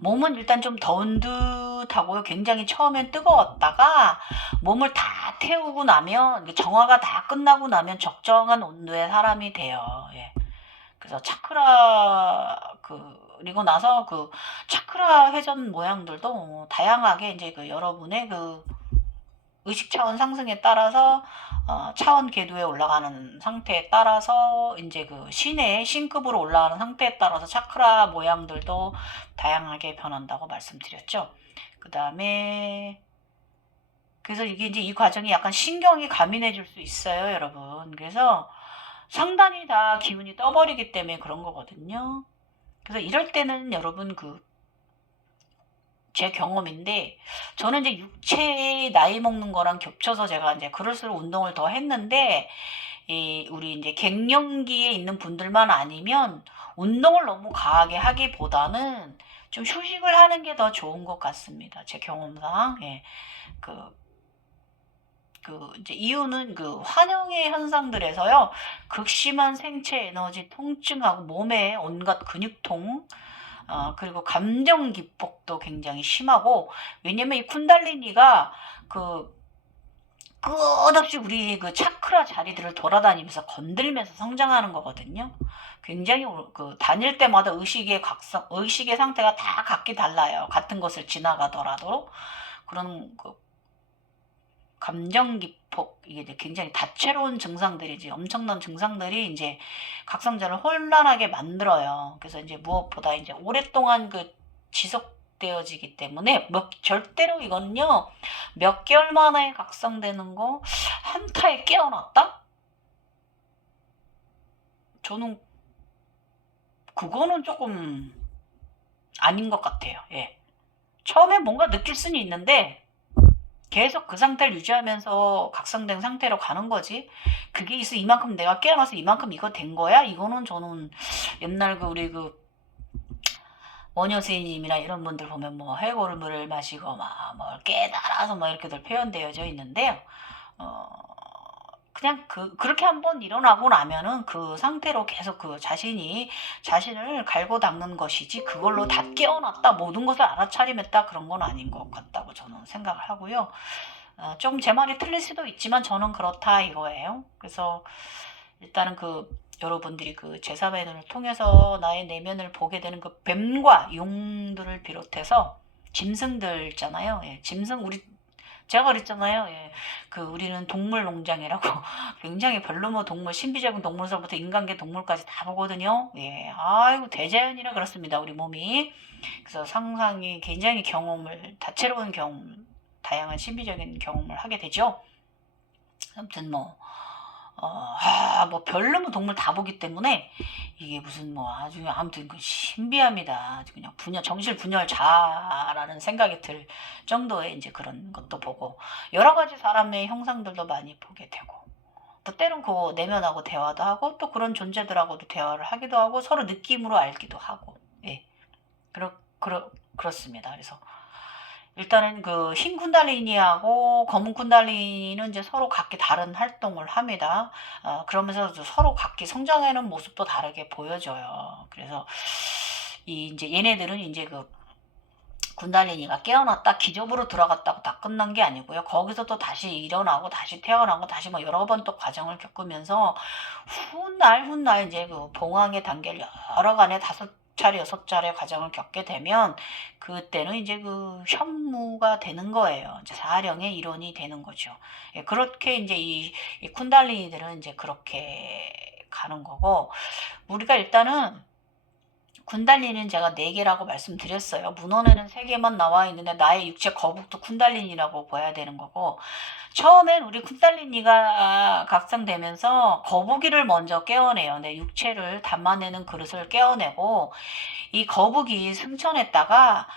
몸은 일단 좀 더운 듯하고요. 굉장히 처음엔 뜨거웠다가 몸을 다 태우고 나면 정화가 다 끝나고 나면 적정한 온도의 사람이 돼요. 예. 그래서 차크라 그리고 나서 그 차크라 회전 모양들도 다양하게 이제 그 여러분의 그 의식 차원 상승에 따라서 차원 궤도에 올라가는 상태에 따라서 이제 그 신의 신급으로 올라가는 상태에 따라서 차크라 모양들도 다양하게 변한다고 말씀드렸죠. 그 다음에 그래서 이게 이제 이 과정이 약간 신경이 가민해 줄 수 있어요, 여러분. 그래서 상단이 다 기운이 떠버리기 때문에 그런 거거든요. 그래서 이럴 때는 여러분 제 경험인데 저는 이제 육체의 나이 먹는 거랑 겹쳐서 제가 이제 그럴수록 운동을 더 했는데 우리 이제 갱년기에 있는 분들만 아니면 운동을 너무 과하게 하기보다는 좀 휴식을 하는 게 더 좋은 것 같습니다. 제 경험상. 예. 이제 이유는 그 환영의 현상들에서요, 극심한 생체 에너지 통증하고 몸의 온갖 근육통, 그리고 감정 기복도 굉장히 심하고, 왜냐면 이 쿤달리니가 끝없이 우리 그 차크라 자리들을 돌아다니면서 건들면서 성장하는 거거든요. 굉장히 다닐 때마다 의식의 상태가 다 각기 달라요. 같은 것을 지나가더라도. 그런 감정 기폭, 이게 굉장히 다채로운 증상들이지, 엄청난 증상들이 이제 각성자를 혼란하게 만들어요. 그래서 이제 무엇보다 이제 오랫동안 지속되어지기 때문에 절대로 이거는요, 몇 개월 만에 각성되는 거, 한타에 깨어났다? 저는 그거는 조금 아닌 것 같아요. 예. 처음에 뭔가 느낄 수는 있는데, 계속 그 상태를 유지하면서 각성된 상태로 가는 거지. 그게 있어 이만큼 내가 깨어나서 이만큼 이거 된 거야? 이거는 저는 옛날 우리 원효 스님이나 이런 분들 보면 뭐 해골물을 마시고 막 뭘 깨달아서 막 이렇게들 표현되어져 있는데요. 어, 그냥 그렇게 한번 일어나고 나면은 그 상태로 계속 그 자신이 자신을 갈고 닦는 것이지 그걸로 다 깨어났다 모든 것을 알아차림했다 그런 건 아닌 것 같다고 저는 생각을 하고요. 좀 제 말이 틀릴 수도 있지만 저는 그렇다 이거예요. 그래서 일단은 여러분들이 그 제3의 눈을 통해서 나의 내면을 보게 되는 그 뱀과 용들을 비롯해서 짐승들 있잖아요. 예, 짐승 제가 그랬잖아요. 예, 우리는 동물 농장이라고 굉장히 별로 동물 신비적인 동물서부터 인간계 동물까지 다 보거든요. 예, 아이고 대자연이라 그렇습니다. 우리 몸이. 그래서 상상이 굉장히 다채로운 경험, 다양한 신비적인 경험을 하게 되죠. 아무튼 뭐 별로 동물 다 보기 때문에 이게 무슨 아주 아무튼 신비합니다. 아주 그냥 정실 분열자라는 생각이 들 정도의 이제 그런 것도 보고 여러 가지 사람의 형상들도 많이 보게 되고 또 때론 그 내면하고 대화도 하고 또 그런 존재들하고도 대화를 하기도 하고 서로 느낌으로 알기도 하고 예 그렇습니다. 그래서 일단은 흰 쿤달리니하고 검은 쿤달리니는 이제 서로 각기 다른 활동을 합니다. 그러면서 서로 각기 성장하는 모습도 다르게 보여져요. 그래서 이제 얘네들은 이제 쿤달리니가 깨어났다 기접으로 들어갔다고 다 끝난 게 아니고요. 거기서 또 다시 일어나고 다시 태어나고 다시 여러 번 또 과정을 겪으면서 훗날 이제 봉황의 단계를 여러 간에 5차례 6차례 과정을 겪게 되면 그때는 이제 현무가 되는 거예요. 이제 사령의 일원이 되는 거죠. 예, 그렇게 이제 이 쿤달리니들은 이제 그렇게 가는 거고 우리가 일단은 쿤달리니는 제가 4개라고 말씀드렸어요. 문헌에는 3개만 나와 있는데 나의 육체 거북도 쿤달리니라고 봐야 되는 거고 처음엔 우리 쿤달리니가 각성되면서 거북이를 먼저 깨어내요. 내 육체를 담아내는 그릇을 깨어내고 이 거북이 승천했다가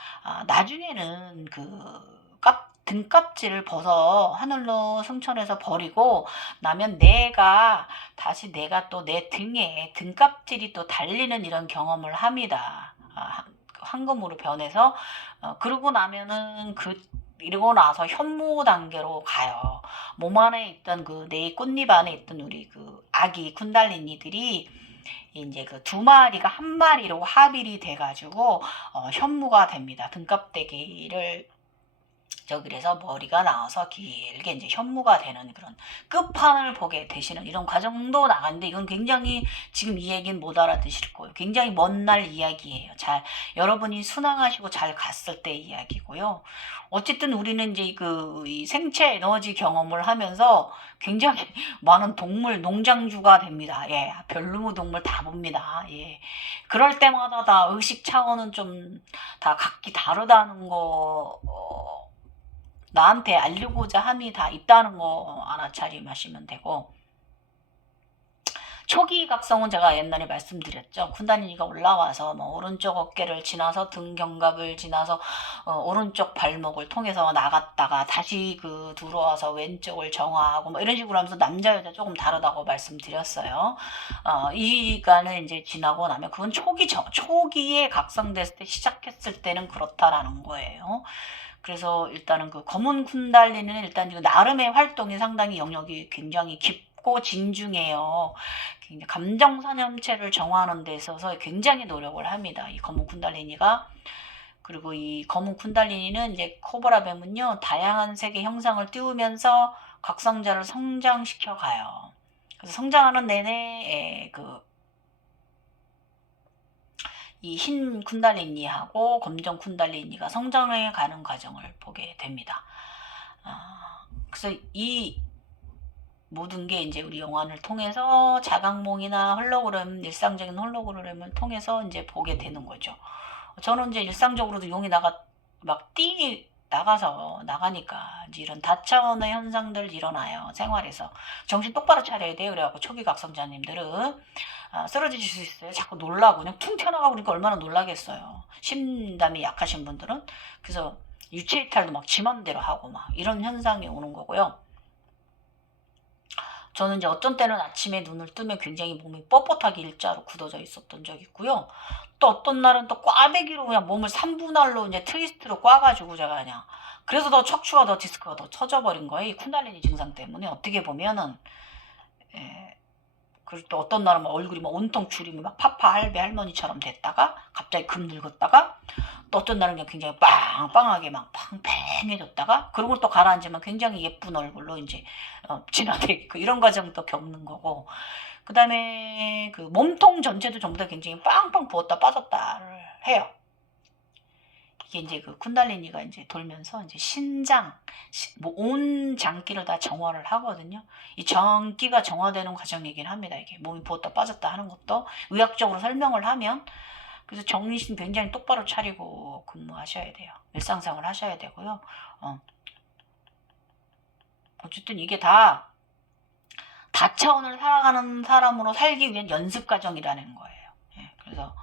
나중에는 등껍질을 벗어 하늘로 승천해서 버리고 나면 내가 또 내 등에 등껍질이 또 달리는 이런 경험을 합니다. 황금으로 변해서 그러고 나면은 이러고 나서 현무 단계로 가요. 몸 안에 있던 내 꽃잎 안에 있던 우리 아기 쿤달리니들이 이제 2마리가 한 마리로 합일이 돼가지고 현무가 됩니다. 등껍데기를 그래서 머리가 나와서 길게 이제 현무가 되는 그런 끝판을 보게 되시는 이런 과정도 나갔는데 이건 굉장히 지금 이 얘기는 못 알아듣실 거예요. 굉장히 먼 날 이야기예요. 여러분이 순항하시고 잘 갔을 때 이야기고요. 어쨌든 우리는 이제 이 생체 에너지 경험을 하면서 굉장히 많은 동물 농장주가 됩니다. 예, 별루무 동물 다 봅니다. 예, 그럴 때마다 다 의식 차원은 좀 다 각기 다르다는 거. 나한테 알리고자 함이 다 있다는 거 알아차림하시면 되고 초기 각성은 제가 옛날에 말씀드렸죠. 쿤달리니가 올라와서 오른쪽 어깨를 지나서 등 견갑을 지나서 오른쪽 발목을 통해서 나갔다가 다시 들어와서 왼쪽을 정화하고 이런 식으로 하면서 남자 여자 조금 다르다고 말씀드렸어요. 이간을 이제 지나고 나면 그건 초기에 각성됐을 때 시작했을 때는 그렇다라는 거예요. 그래서 일단은 검은 쿤달리니는 일단 나름의 활동이 상당히 영역이 굉장히 깊고 진중해요. 감정 선염체를 정화하는 데 있어서 굉장히 노력을 합니다. 이 검은 쿤달리니가. 그리고 이 검은 쿤달리니는 이제 코브라 뱀은요 다양한 색의 형상을 띄우면서 각성자를 성장시켜 가요. 그래서 성장하는 내내 이 흰 쿤달리니하고 검정 쿤달리니가 성장해 가는 과정을 보게 됩니다. 그래서 이 모든 게 이제 우리 영화를 통해서 자각몽이나 홀로그램, 일상적인 홀로그램을 통해서 이제 보게 되는 거죠. 저는 이제 일상적으로도 용이 나가서 나가니까 이제 이런 다차원의 현상들 일어나요. 생활에서. 정신 똑바로 차려야 돼요. 그래갖고 초기 각성자님들은 쓰러지실 수 있어요. 자꾸 놀라고 그냥 퉁 튀어나가고 그러니까 얼마나 놀라겠어요. 심담이 약하신 분들은. 그래서 유체 이탈도 지 맘대로 하고 이런 현상이 오는 거고요. 저는 이제 어떤 때는 아침에 눈을 뜨면 굉장히 몸이 뻣뻣하게 일자로 굳어져 있었던 적이 있고요. 또 어떤 날은 또 꽈배기로 그냥 몸을 3분할로 이제 트위스트로 꽈가지고 제가 그냥 그래서 더 척추가 더 디스크가 더 처져버린 거예요. 이 쿤달리니 증상 때문에 어떻게 보면은 예, 그리고 또 어떤 날은 막 얼굴이 막 온통 주름이 막 파파 할배 할머니처럼 됐다가 갑자기 금 늙었다가 또 어떤 날은 그냥 굉장히 빵빵하게 막 팡팽해졌다가 그러고 또 가라앉으면 굉장히 예쁜 얼굴로 이제 진화돼 있고 이런 과정도 겪는 거고 그 다음에 그 몸통 전체도 전부 다 굉장히 빵빵 부었다 빠졌다를 해요. 이게 이제 그 쿤달리니가 이제 돌면서 이제 신장, 뭐 온 장기를 다 정화를 하거든요. 이 장기가 정화되는 과정이긴 합니다. 이게 몸이 부었다 빠졌다 하는 것도 의학적으로 설명을 하면 그래서 정신 굉장히 똑바로 차리고 근무하셔야 돼요. 일상생활 하셔야 되고요. 어쨌든 이게 다 다차원을 살아가는 사람으로 살기 위한 연습 과정이라는 거예요. 예, 그래서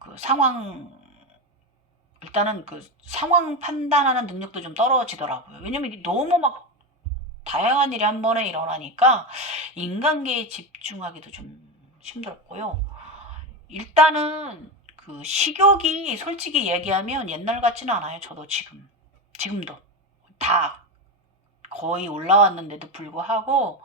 그 일단은 그 상황 판단하는 능력도 좀 떨어지더라고요. 왜냐면 이게 너무 막 다양한 일이 한 번에 일어나니까 인간계에 집중하기도 좀 힘들었고요. 일단은 그 식욕이 솔직히 얘기하면 옛날 같지는 않아요. 저도 지금도 다 거의 올라왔는데도 불구하고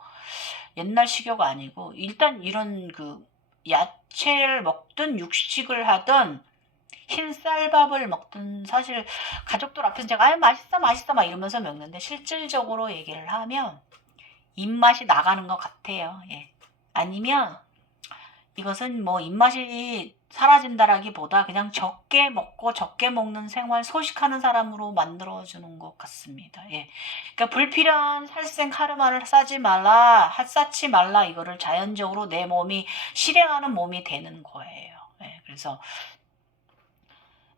옛날 식욕 아니고 일단 이런 그 야채를 먹든 육식을 하든 흰 쌀밥을 먹든 사실 가족들 앞에서 제가 맛있어 맛있어 막 이러면서 먹는데 실질적으로 얘기를 하면 입맛이 나가는 것 같아요. 예. 아니면 이것은 뭐 입맛이 사라진다라기보다 그냥 적게 먹고 적게 먹는 생활 소식하는 사람으로 만들어주는 것 같습니다. 예. 그러니까 불필요한 살생 카르마를 쌓지 말라 이거를 자연적으로 내 몸이 실행하는 몸이 되는 거예요. 예. 그래서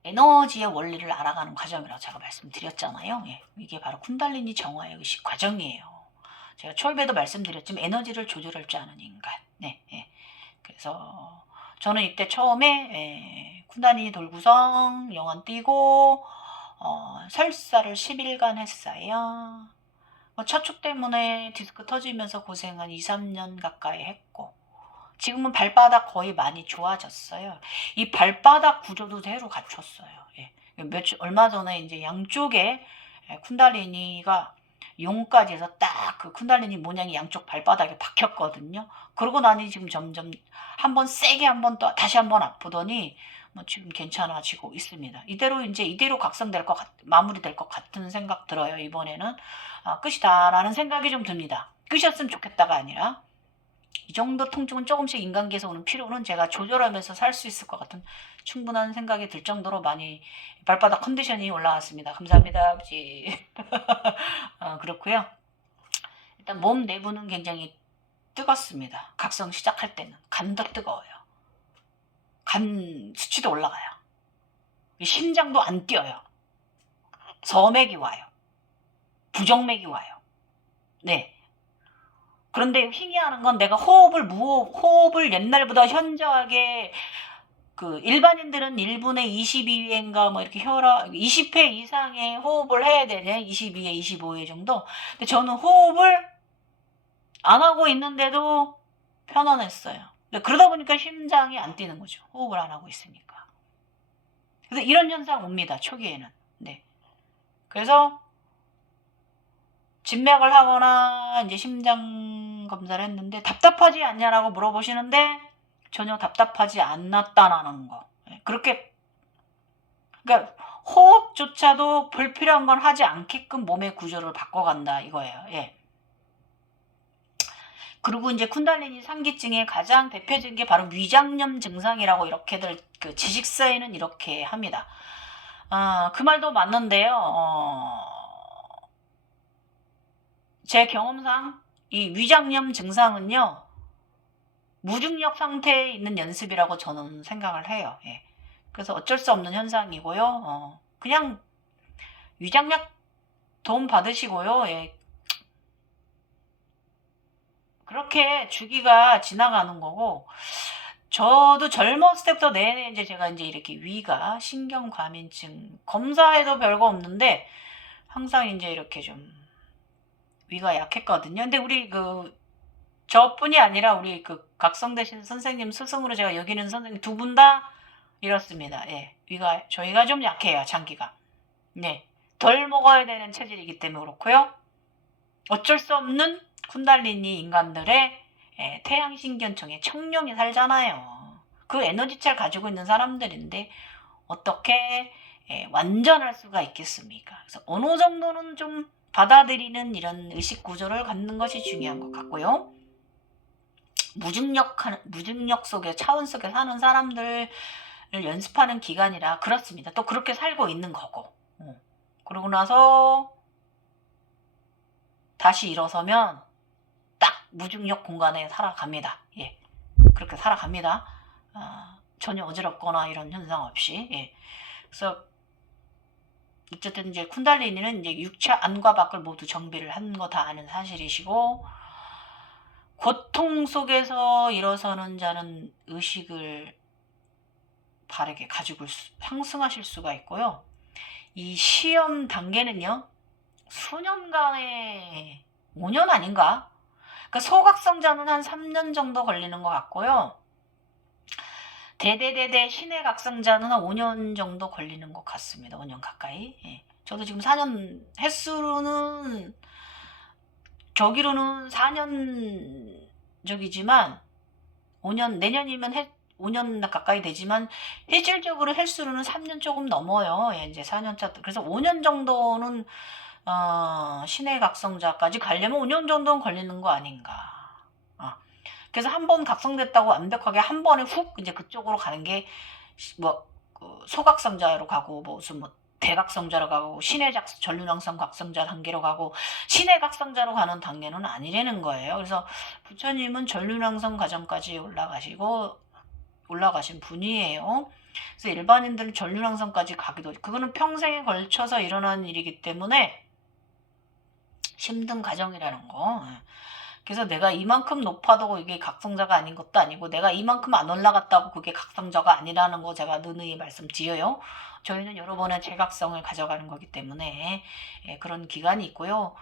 에너지의 원리를 알아가는 과정이라고 제가 말씀드렸잖아요. 예, 이게 바로 쿤달리니 정화의 의식 과정이에요. 제가 초입에도 말씀드렸지만 에너지를 조절할 줄 아는 인간. 네, 예. 그래서 저는 이때 처음에 쿤달리니 돌구성 영원 뛰고 설사를 10일간 했어요. 척추 때문에 디스크 터지면서 고생 한 2, 3년 가까이 했고 지금은 발바닥 거의 많이 좋아졌어요. 이 발바닥 구조도 새로 갖췄어요. 예. 얼마 전에 이제 양쪽에 쿤달리니가 용까지 해서 딱 그 쿤달리니 모양이 양쪽 발바닥에 박혔거든요. 그러고 나니 지금 점점 한번 세게 한번 또 다시 한번 아프더니 뭐 지금 괜찮아지고 있습니다. 이대로 각성될 마무리될 것 같은 생각 들어요. 이번에는 끝이다라는 생각이 좀 듭니다. 끝이었으면 좋겠다가 아니라 이 정도 통증은 조금씩 인간계에서 오는 피로는 제가 조절하면서 살 수 있을 것 같은 충분한 생각이 들 정도로 많이 발바닥 컨디션이 올라왔습니다. 감사합니다, 아버지. 그렇고요. 일단 몸 내부는 굉장히 뜨겁습니다. 각성 시작할 때는 간도 뜨거워요. 간 수치도 올라가요. 심장도 안 뛰어요. 서맥이 와요. 부정맥이 와요. 네. 그런데 희귀하는 건 내가 호흡을 옛날보다 현저하게 그 일반인들은 1분에 22회인가 뭐 이렇게 20회 이상의 호흡을 해야 되네. 22회, 25회 정도. 근데 저는 호흡을 안 하고 있는데도 편안했어요. 그러다 보니까 심장이 안 뛰는 거죠. 호흡을 안 하고 있으니까. 그래서 이런 현상 옵니다. 초기에는. 네. 그래서 진맥을 하거나 이제 심장 검사를 했는데 답답하지 않냐라고 물어보시는데 전혀 답답하지 않았다라는 거. 그렇게 그러니까 호흡조차도 불필요한 건 하지 않게끔 몸의 구조를 바꿔간다 이거예요. 예. 그리고 이제 쿤달리니 상기증의 가장 대표적인 게 바로 위장염 증상이라고 이렇게들 그 지식사에는 이렇게 합니다. 그 말도 맞는데요. 제 경험상 이 위장염 증상은요. 무중력 상태에 있는 연습이라고 저는 생각을 해요. 예. 그래서 어쩔 수 없는 현상이고요. 그냥 위장약 도움 받으시고요. 예. 그렇게 주기가 지나가는 거고 저도 젊었을 때부터 내내 이제 제가 이제 이렇게 위가 신경과민증 검사해도 별거 없는데 항상 이제 이렇게 좀 위가 약했거든요. 근데 우리 그 저뿐이 아니라 우리 그 각성되신 선생님 스승으로 제가 여기는 선생님 두 분 다 이렇습니다. 예. 저희가 좀 약해요, 장기가. 네. 덜 먹어야 되는 체질이기 때문에 그렇고요. 어쩔 수 없는 쿤달리니 인간들의 태양신경청에 청룡이 살잖아요. 그 에너지체를 가지고 있는 사람들인데 어떻게 완전할 수가 있겠습니까? 그래서 어느 정도는 좀 받아들이는 이런 의식 구조를 갖는 것이 중요한 것 같고요. 무중력 속에 차원 속에 사는 사람들을 연습하는 기간이라 그렇습니다. 또 그렇게 살고 있는 거고. 그러고 나서 다시 일어서면 딱 무중력 공간에 살아갑니다. 예, 그렇게 살아갑니다. 전혀 어지럽거나 이런 현상 없이. 예. 그래서 어쨌든 이제 쿤달리니는 이제 육체 안과 밖을 모두 정비를 한 거 다 아는 사실이시고, 고통 속에서 일어서는 자는 의식을 바르게 가지고 상승하실 수가 있고요. 이 시험 단계는요, 수년간의 5년 아닌가? 그러니까 소각성자는 한 3년 정도 걸리는 것 같고요. 대대대대 신의 각성자는 한 5년 정도 걸리는 것 같습니다. 5년 가까이. 예. 저도 지금 4년 횟수로는 저기로는 4년 저기지만 5년 내년이면 5년 가까이 되지만 실질적으로 횟수로는 3년 조금 넘어요. 예, 이제 4년차. 그래서 5년 정도는 신의 각성자까지 가려면 5년 정도는 걸리는 거 아닌가. 그래서 한 번 각성됐다고 완벽하게 한 번에 훅 이제 그쪽으로 가는 게 소각성자로 가고 무슨 대각성자로 가고 신의 전륜왕성 각성자 단계로 가고 신의 각성자로 가는 단계는 아니라는 거예요. 그래서 부처님은 전륜왕성 과정까지 올라가신 분이에요. 그래서 일반인들은 전륜왕성까지 가기도 그거는 평생에 걸쳐서 일어난 일이기 때문에 힘든 과정이라는 거. 그래서 내가 이만큼 높아도 이게 각성자가 아닌 것도 아니고 내가 이만큼 안 올라갔다고 그게 각성자가 아니라는 거 제가 누누이 말씀드려요. 저희는 여러 번의 재각성을 가져가는 거기 때문에 그런 기간이 있고요.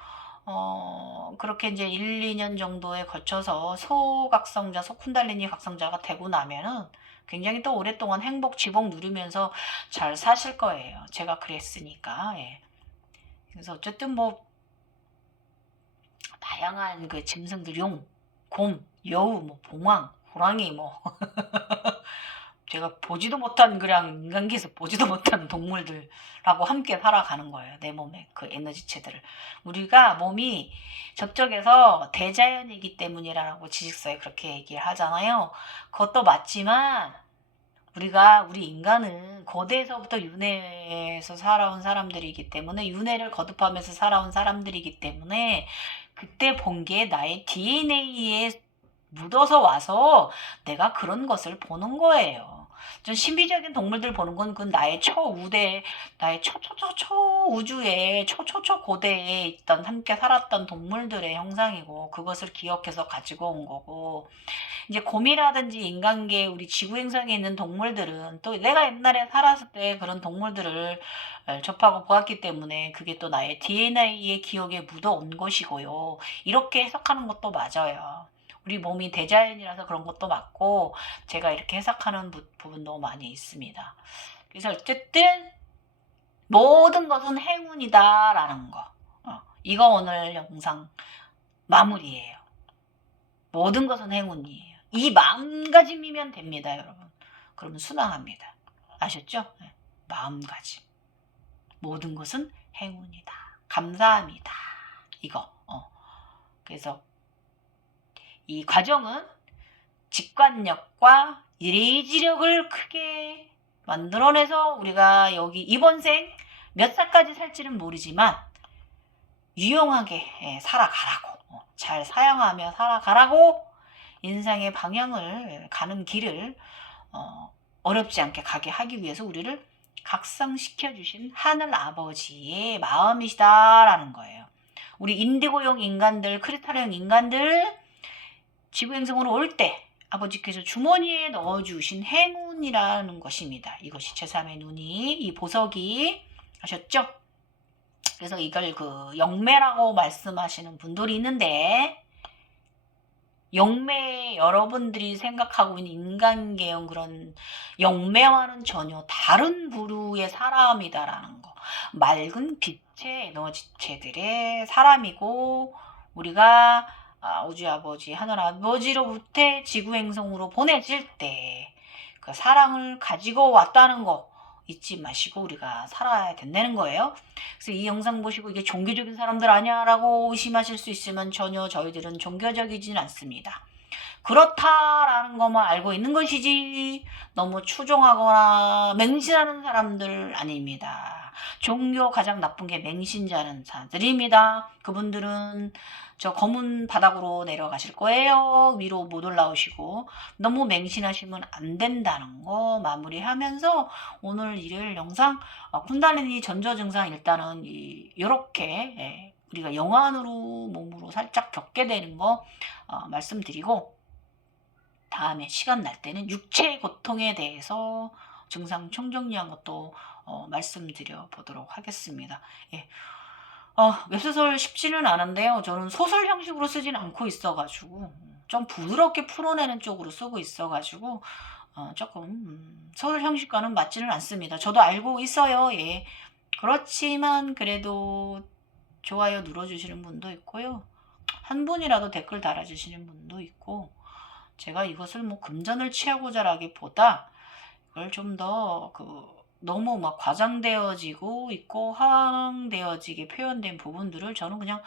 그렇게 이제 1, 2년 정도에 거쳐서 소각성자, 소쿤달리니 각성자가 되고 나면은 굉장히 또 오랫동안 행복, 지복 누리면서 잘 사실 거예요. 제가 그랬으니까. 예. 그래서 어쨌든 다양한 그 짐승들, 용, 곰, 여우, 봉황, 호랑이, 제가 보지도 못한 그냥 인간계에서 보지도 못한 동물들하고 함께 살아가는 거예요. 내 몸의 그 에너지체들을. 우리가 몸이 저쪽에서 대자연이기 때문이라고 지식서에 그렇게 얘기를 하잖아요. 그것도 맞지만 우리 인간은 고대에서부터 윤회에서 살아온 사람들이기 때문에 윤회를 거듭하면서 살아온 사람들이기 때문에 그때 본 게 나의 DNA에 묻어서 와서 내가 그런 것을 보는 거예요. 좀 신비적인 동물들 보는 건 그건 나의 초우대, 나의 초우주에 초고대에 있던 함께 살았던 동물들의 형상이고 그것을 기억해서 가지고 온 거고 이제 곰이라든지 인간계 우리 지구 행성에 있는 동물들은 또 내가 옛날에 살았을 때 그런 동물들을 접하고 보았기 때문에 그게 또 나의 DNA의 기억에 묻어온 것이고요. 이렇게 해석하는 것도 맞아요. 우리 몸이 대자연이라서 그런 것도 맞고 제가 이렇게 해석하는 부분도 많이 있습니다. 그래서 어쨌든 모든 것은 행운이다라는 거. 이거 오늘 영상 마무리예요. 모든 것은 행운이에요. 이 마음가짐이면 됩니다, 여러분. 그러면 순항합니다. 아셨죠? 네. 마음가짐. 모든 것은 행운이다. 감사합니다. 이거. 그래서 이 과정은 직관력과 의지력을 크게 만들어내서 우리가 여기 이번 생 몇 살까지 살지는 모르지만 유용하게 살아가라고 잘 사용하며 살아가라고 인생의 방향을 가는 길을 어렵지 않게 가게 하기 위해서 우리를 각성시켜 주신 하늘 아버지의 마음이시다라는 거예요. 우리 인디고용 인간들, 크리스탈형 인간들 지구행성으로 올 때 아버지께서 주머니에 넣어주신 행운이라는 것입니다. 이것이 제3의 눈이, 이 보석이 아셨죠? 그래서 이걸 그 영매라고 말씀하시는 분들이 있는데 영매 여러분들이 생각하고 있는 인간계형 그런 영매와는 전혀 다른 부류의 사람이다라는 거. 맑은 빛의 에너지체들의 사람이고 우리가 우주 아버지 하늘 아버지로부터 지구 행성으로 보내질 때 그 사랑을 가지고 왔다는 거 잊지 마시고 우리가 살아야 된다는 거예요. 그래서 이 영상 보시고 이게 종교적인 사람들 아니야 라고 의심하실 수 있으면 전혀 저희들은 종교적이진 않습니다. 그렇다라는 것만 알고 있는 것이지 너무 추종하거나 맹신하는 사람들 아닙니다. 종교 가장 나쁜 게 맹신자는 사람들입니다. 그분들은 저 검은 바닥으로 내려가실 거예요. 위로 못 올라오시고 너무 맹신하시면 안 된다는 거 마무리하면서 오늘 일요일 영상 쿤달리니 전조 증상 일단은 이렇게 우리가 영안으로 몸으로 살짝 겪게 되는 거 말씀드리고 다음에 시간 날 때는 육체의 고통에 대해서 증상 총정리한 것도 말씀드려 보도록 하겠습니다. 예. 웹소설 쉽지는 않은데요. 저는 소설 형식으로 쓰진 않고 있어가지고 좀 부드럽게 풀어내는 쪽으로 쓰고 있어가지고 조금 소설 형식과는 맞지는 않습니다. 저도 알고 있어요. 예. 그렇지만 그래도 좋아요 눌러주시는 분도 있고요. 한 분이라도 댓글 달아주시는 분도 있고 제가 이것을 뭐 금전을 취하고자라기보다 이걸 좀 더 너무 막 과장되어지고 있고 허황되어지게 표현된 부분들을 저는 그냥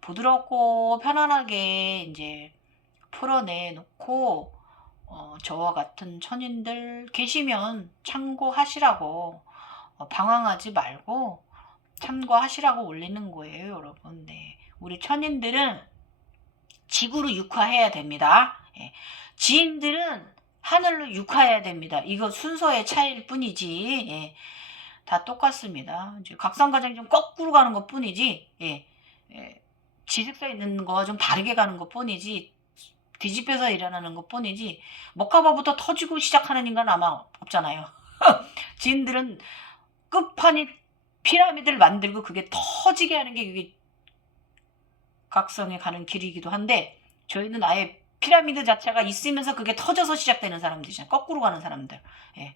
부드럽고 편안하게 이제 풀어내 놓고 저와 같은 천인들 계시면 참고하시라고 방황하지 말고 참고하시라고 올리는 거예요, 여러분. 네. 우리 천인들은 지구로 육화해야 됩니다. 예. 지인들은 하늘로 육화해야 됩니다. 이거 순서의 차이일 뿐이지 예. 다 똑같습니다. 이제 각성과정이 좀 거꾸로 가는 것 뿐이지 예. 예. 지식서 있는 거와 좀 다르게 가는 것 뿐이지 뒤집혀서 일어나는 것 뿐이지 먹가바부터 터지고 시작하는 인간 아마 없잖아요. 지인들은 끝판이 피라미드를 만들고 그게 터지게 하는 게 그게 각성에 가는 길이기도 한데 저희는 아예 피라미드 자체가 있으면서 그게 터져서 시작되는 사람들이잖아요. 거꾸로 가는 사람들. 예.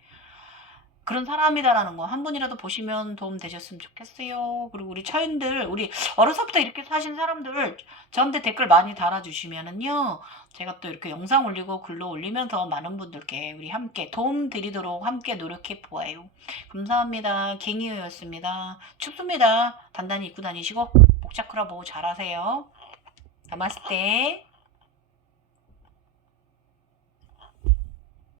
그런 사람이다라는 거 한 분이라도 보시면 도움 되셨으면 좋겠어요. 그리고 우리 처인들, 우리 어려서부터 이렇게 사신 사람들 저한테 댓글 많이 달아주시면은요. 제가 또 이렇게 영상 올리고 글로 올리면서 많은 분들께 우리 함께 도움 드리도록 함께 노력해 보아요. 감사합니다. 갱이유였습니다. 춥습니다. 단단히 입고 다니시고 목자크라 보고 잘하세요. 나마스테.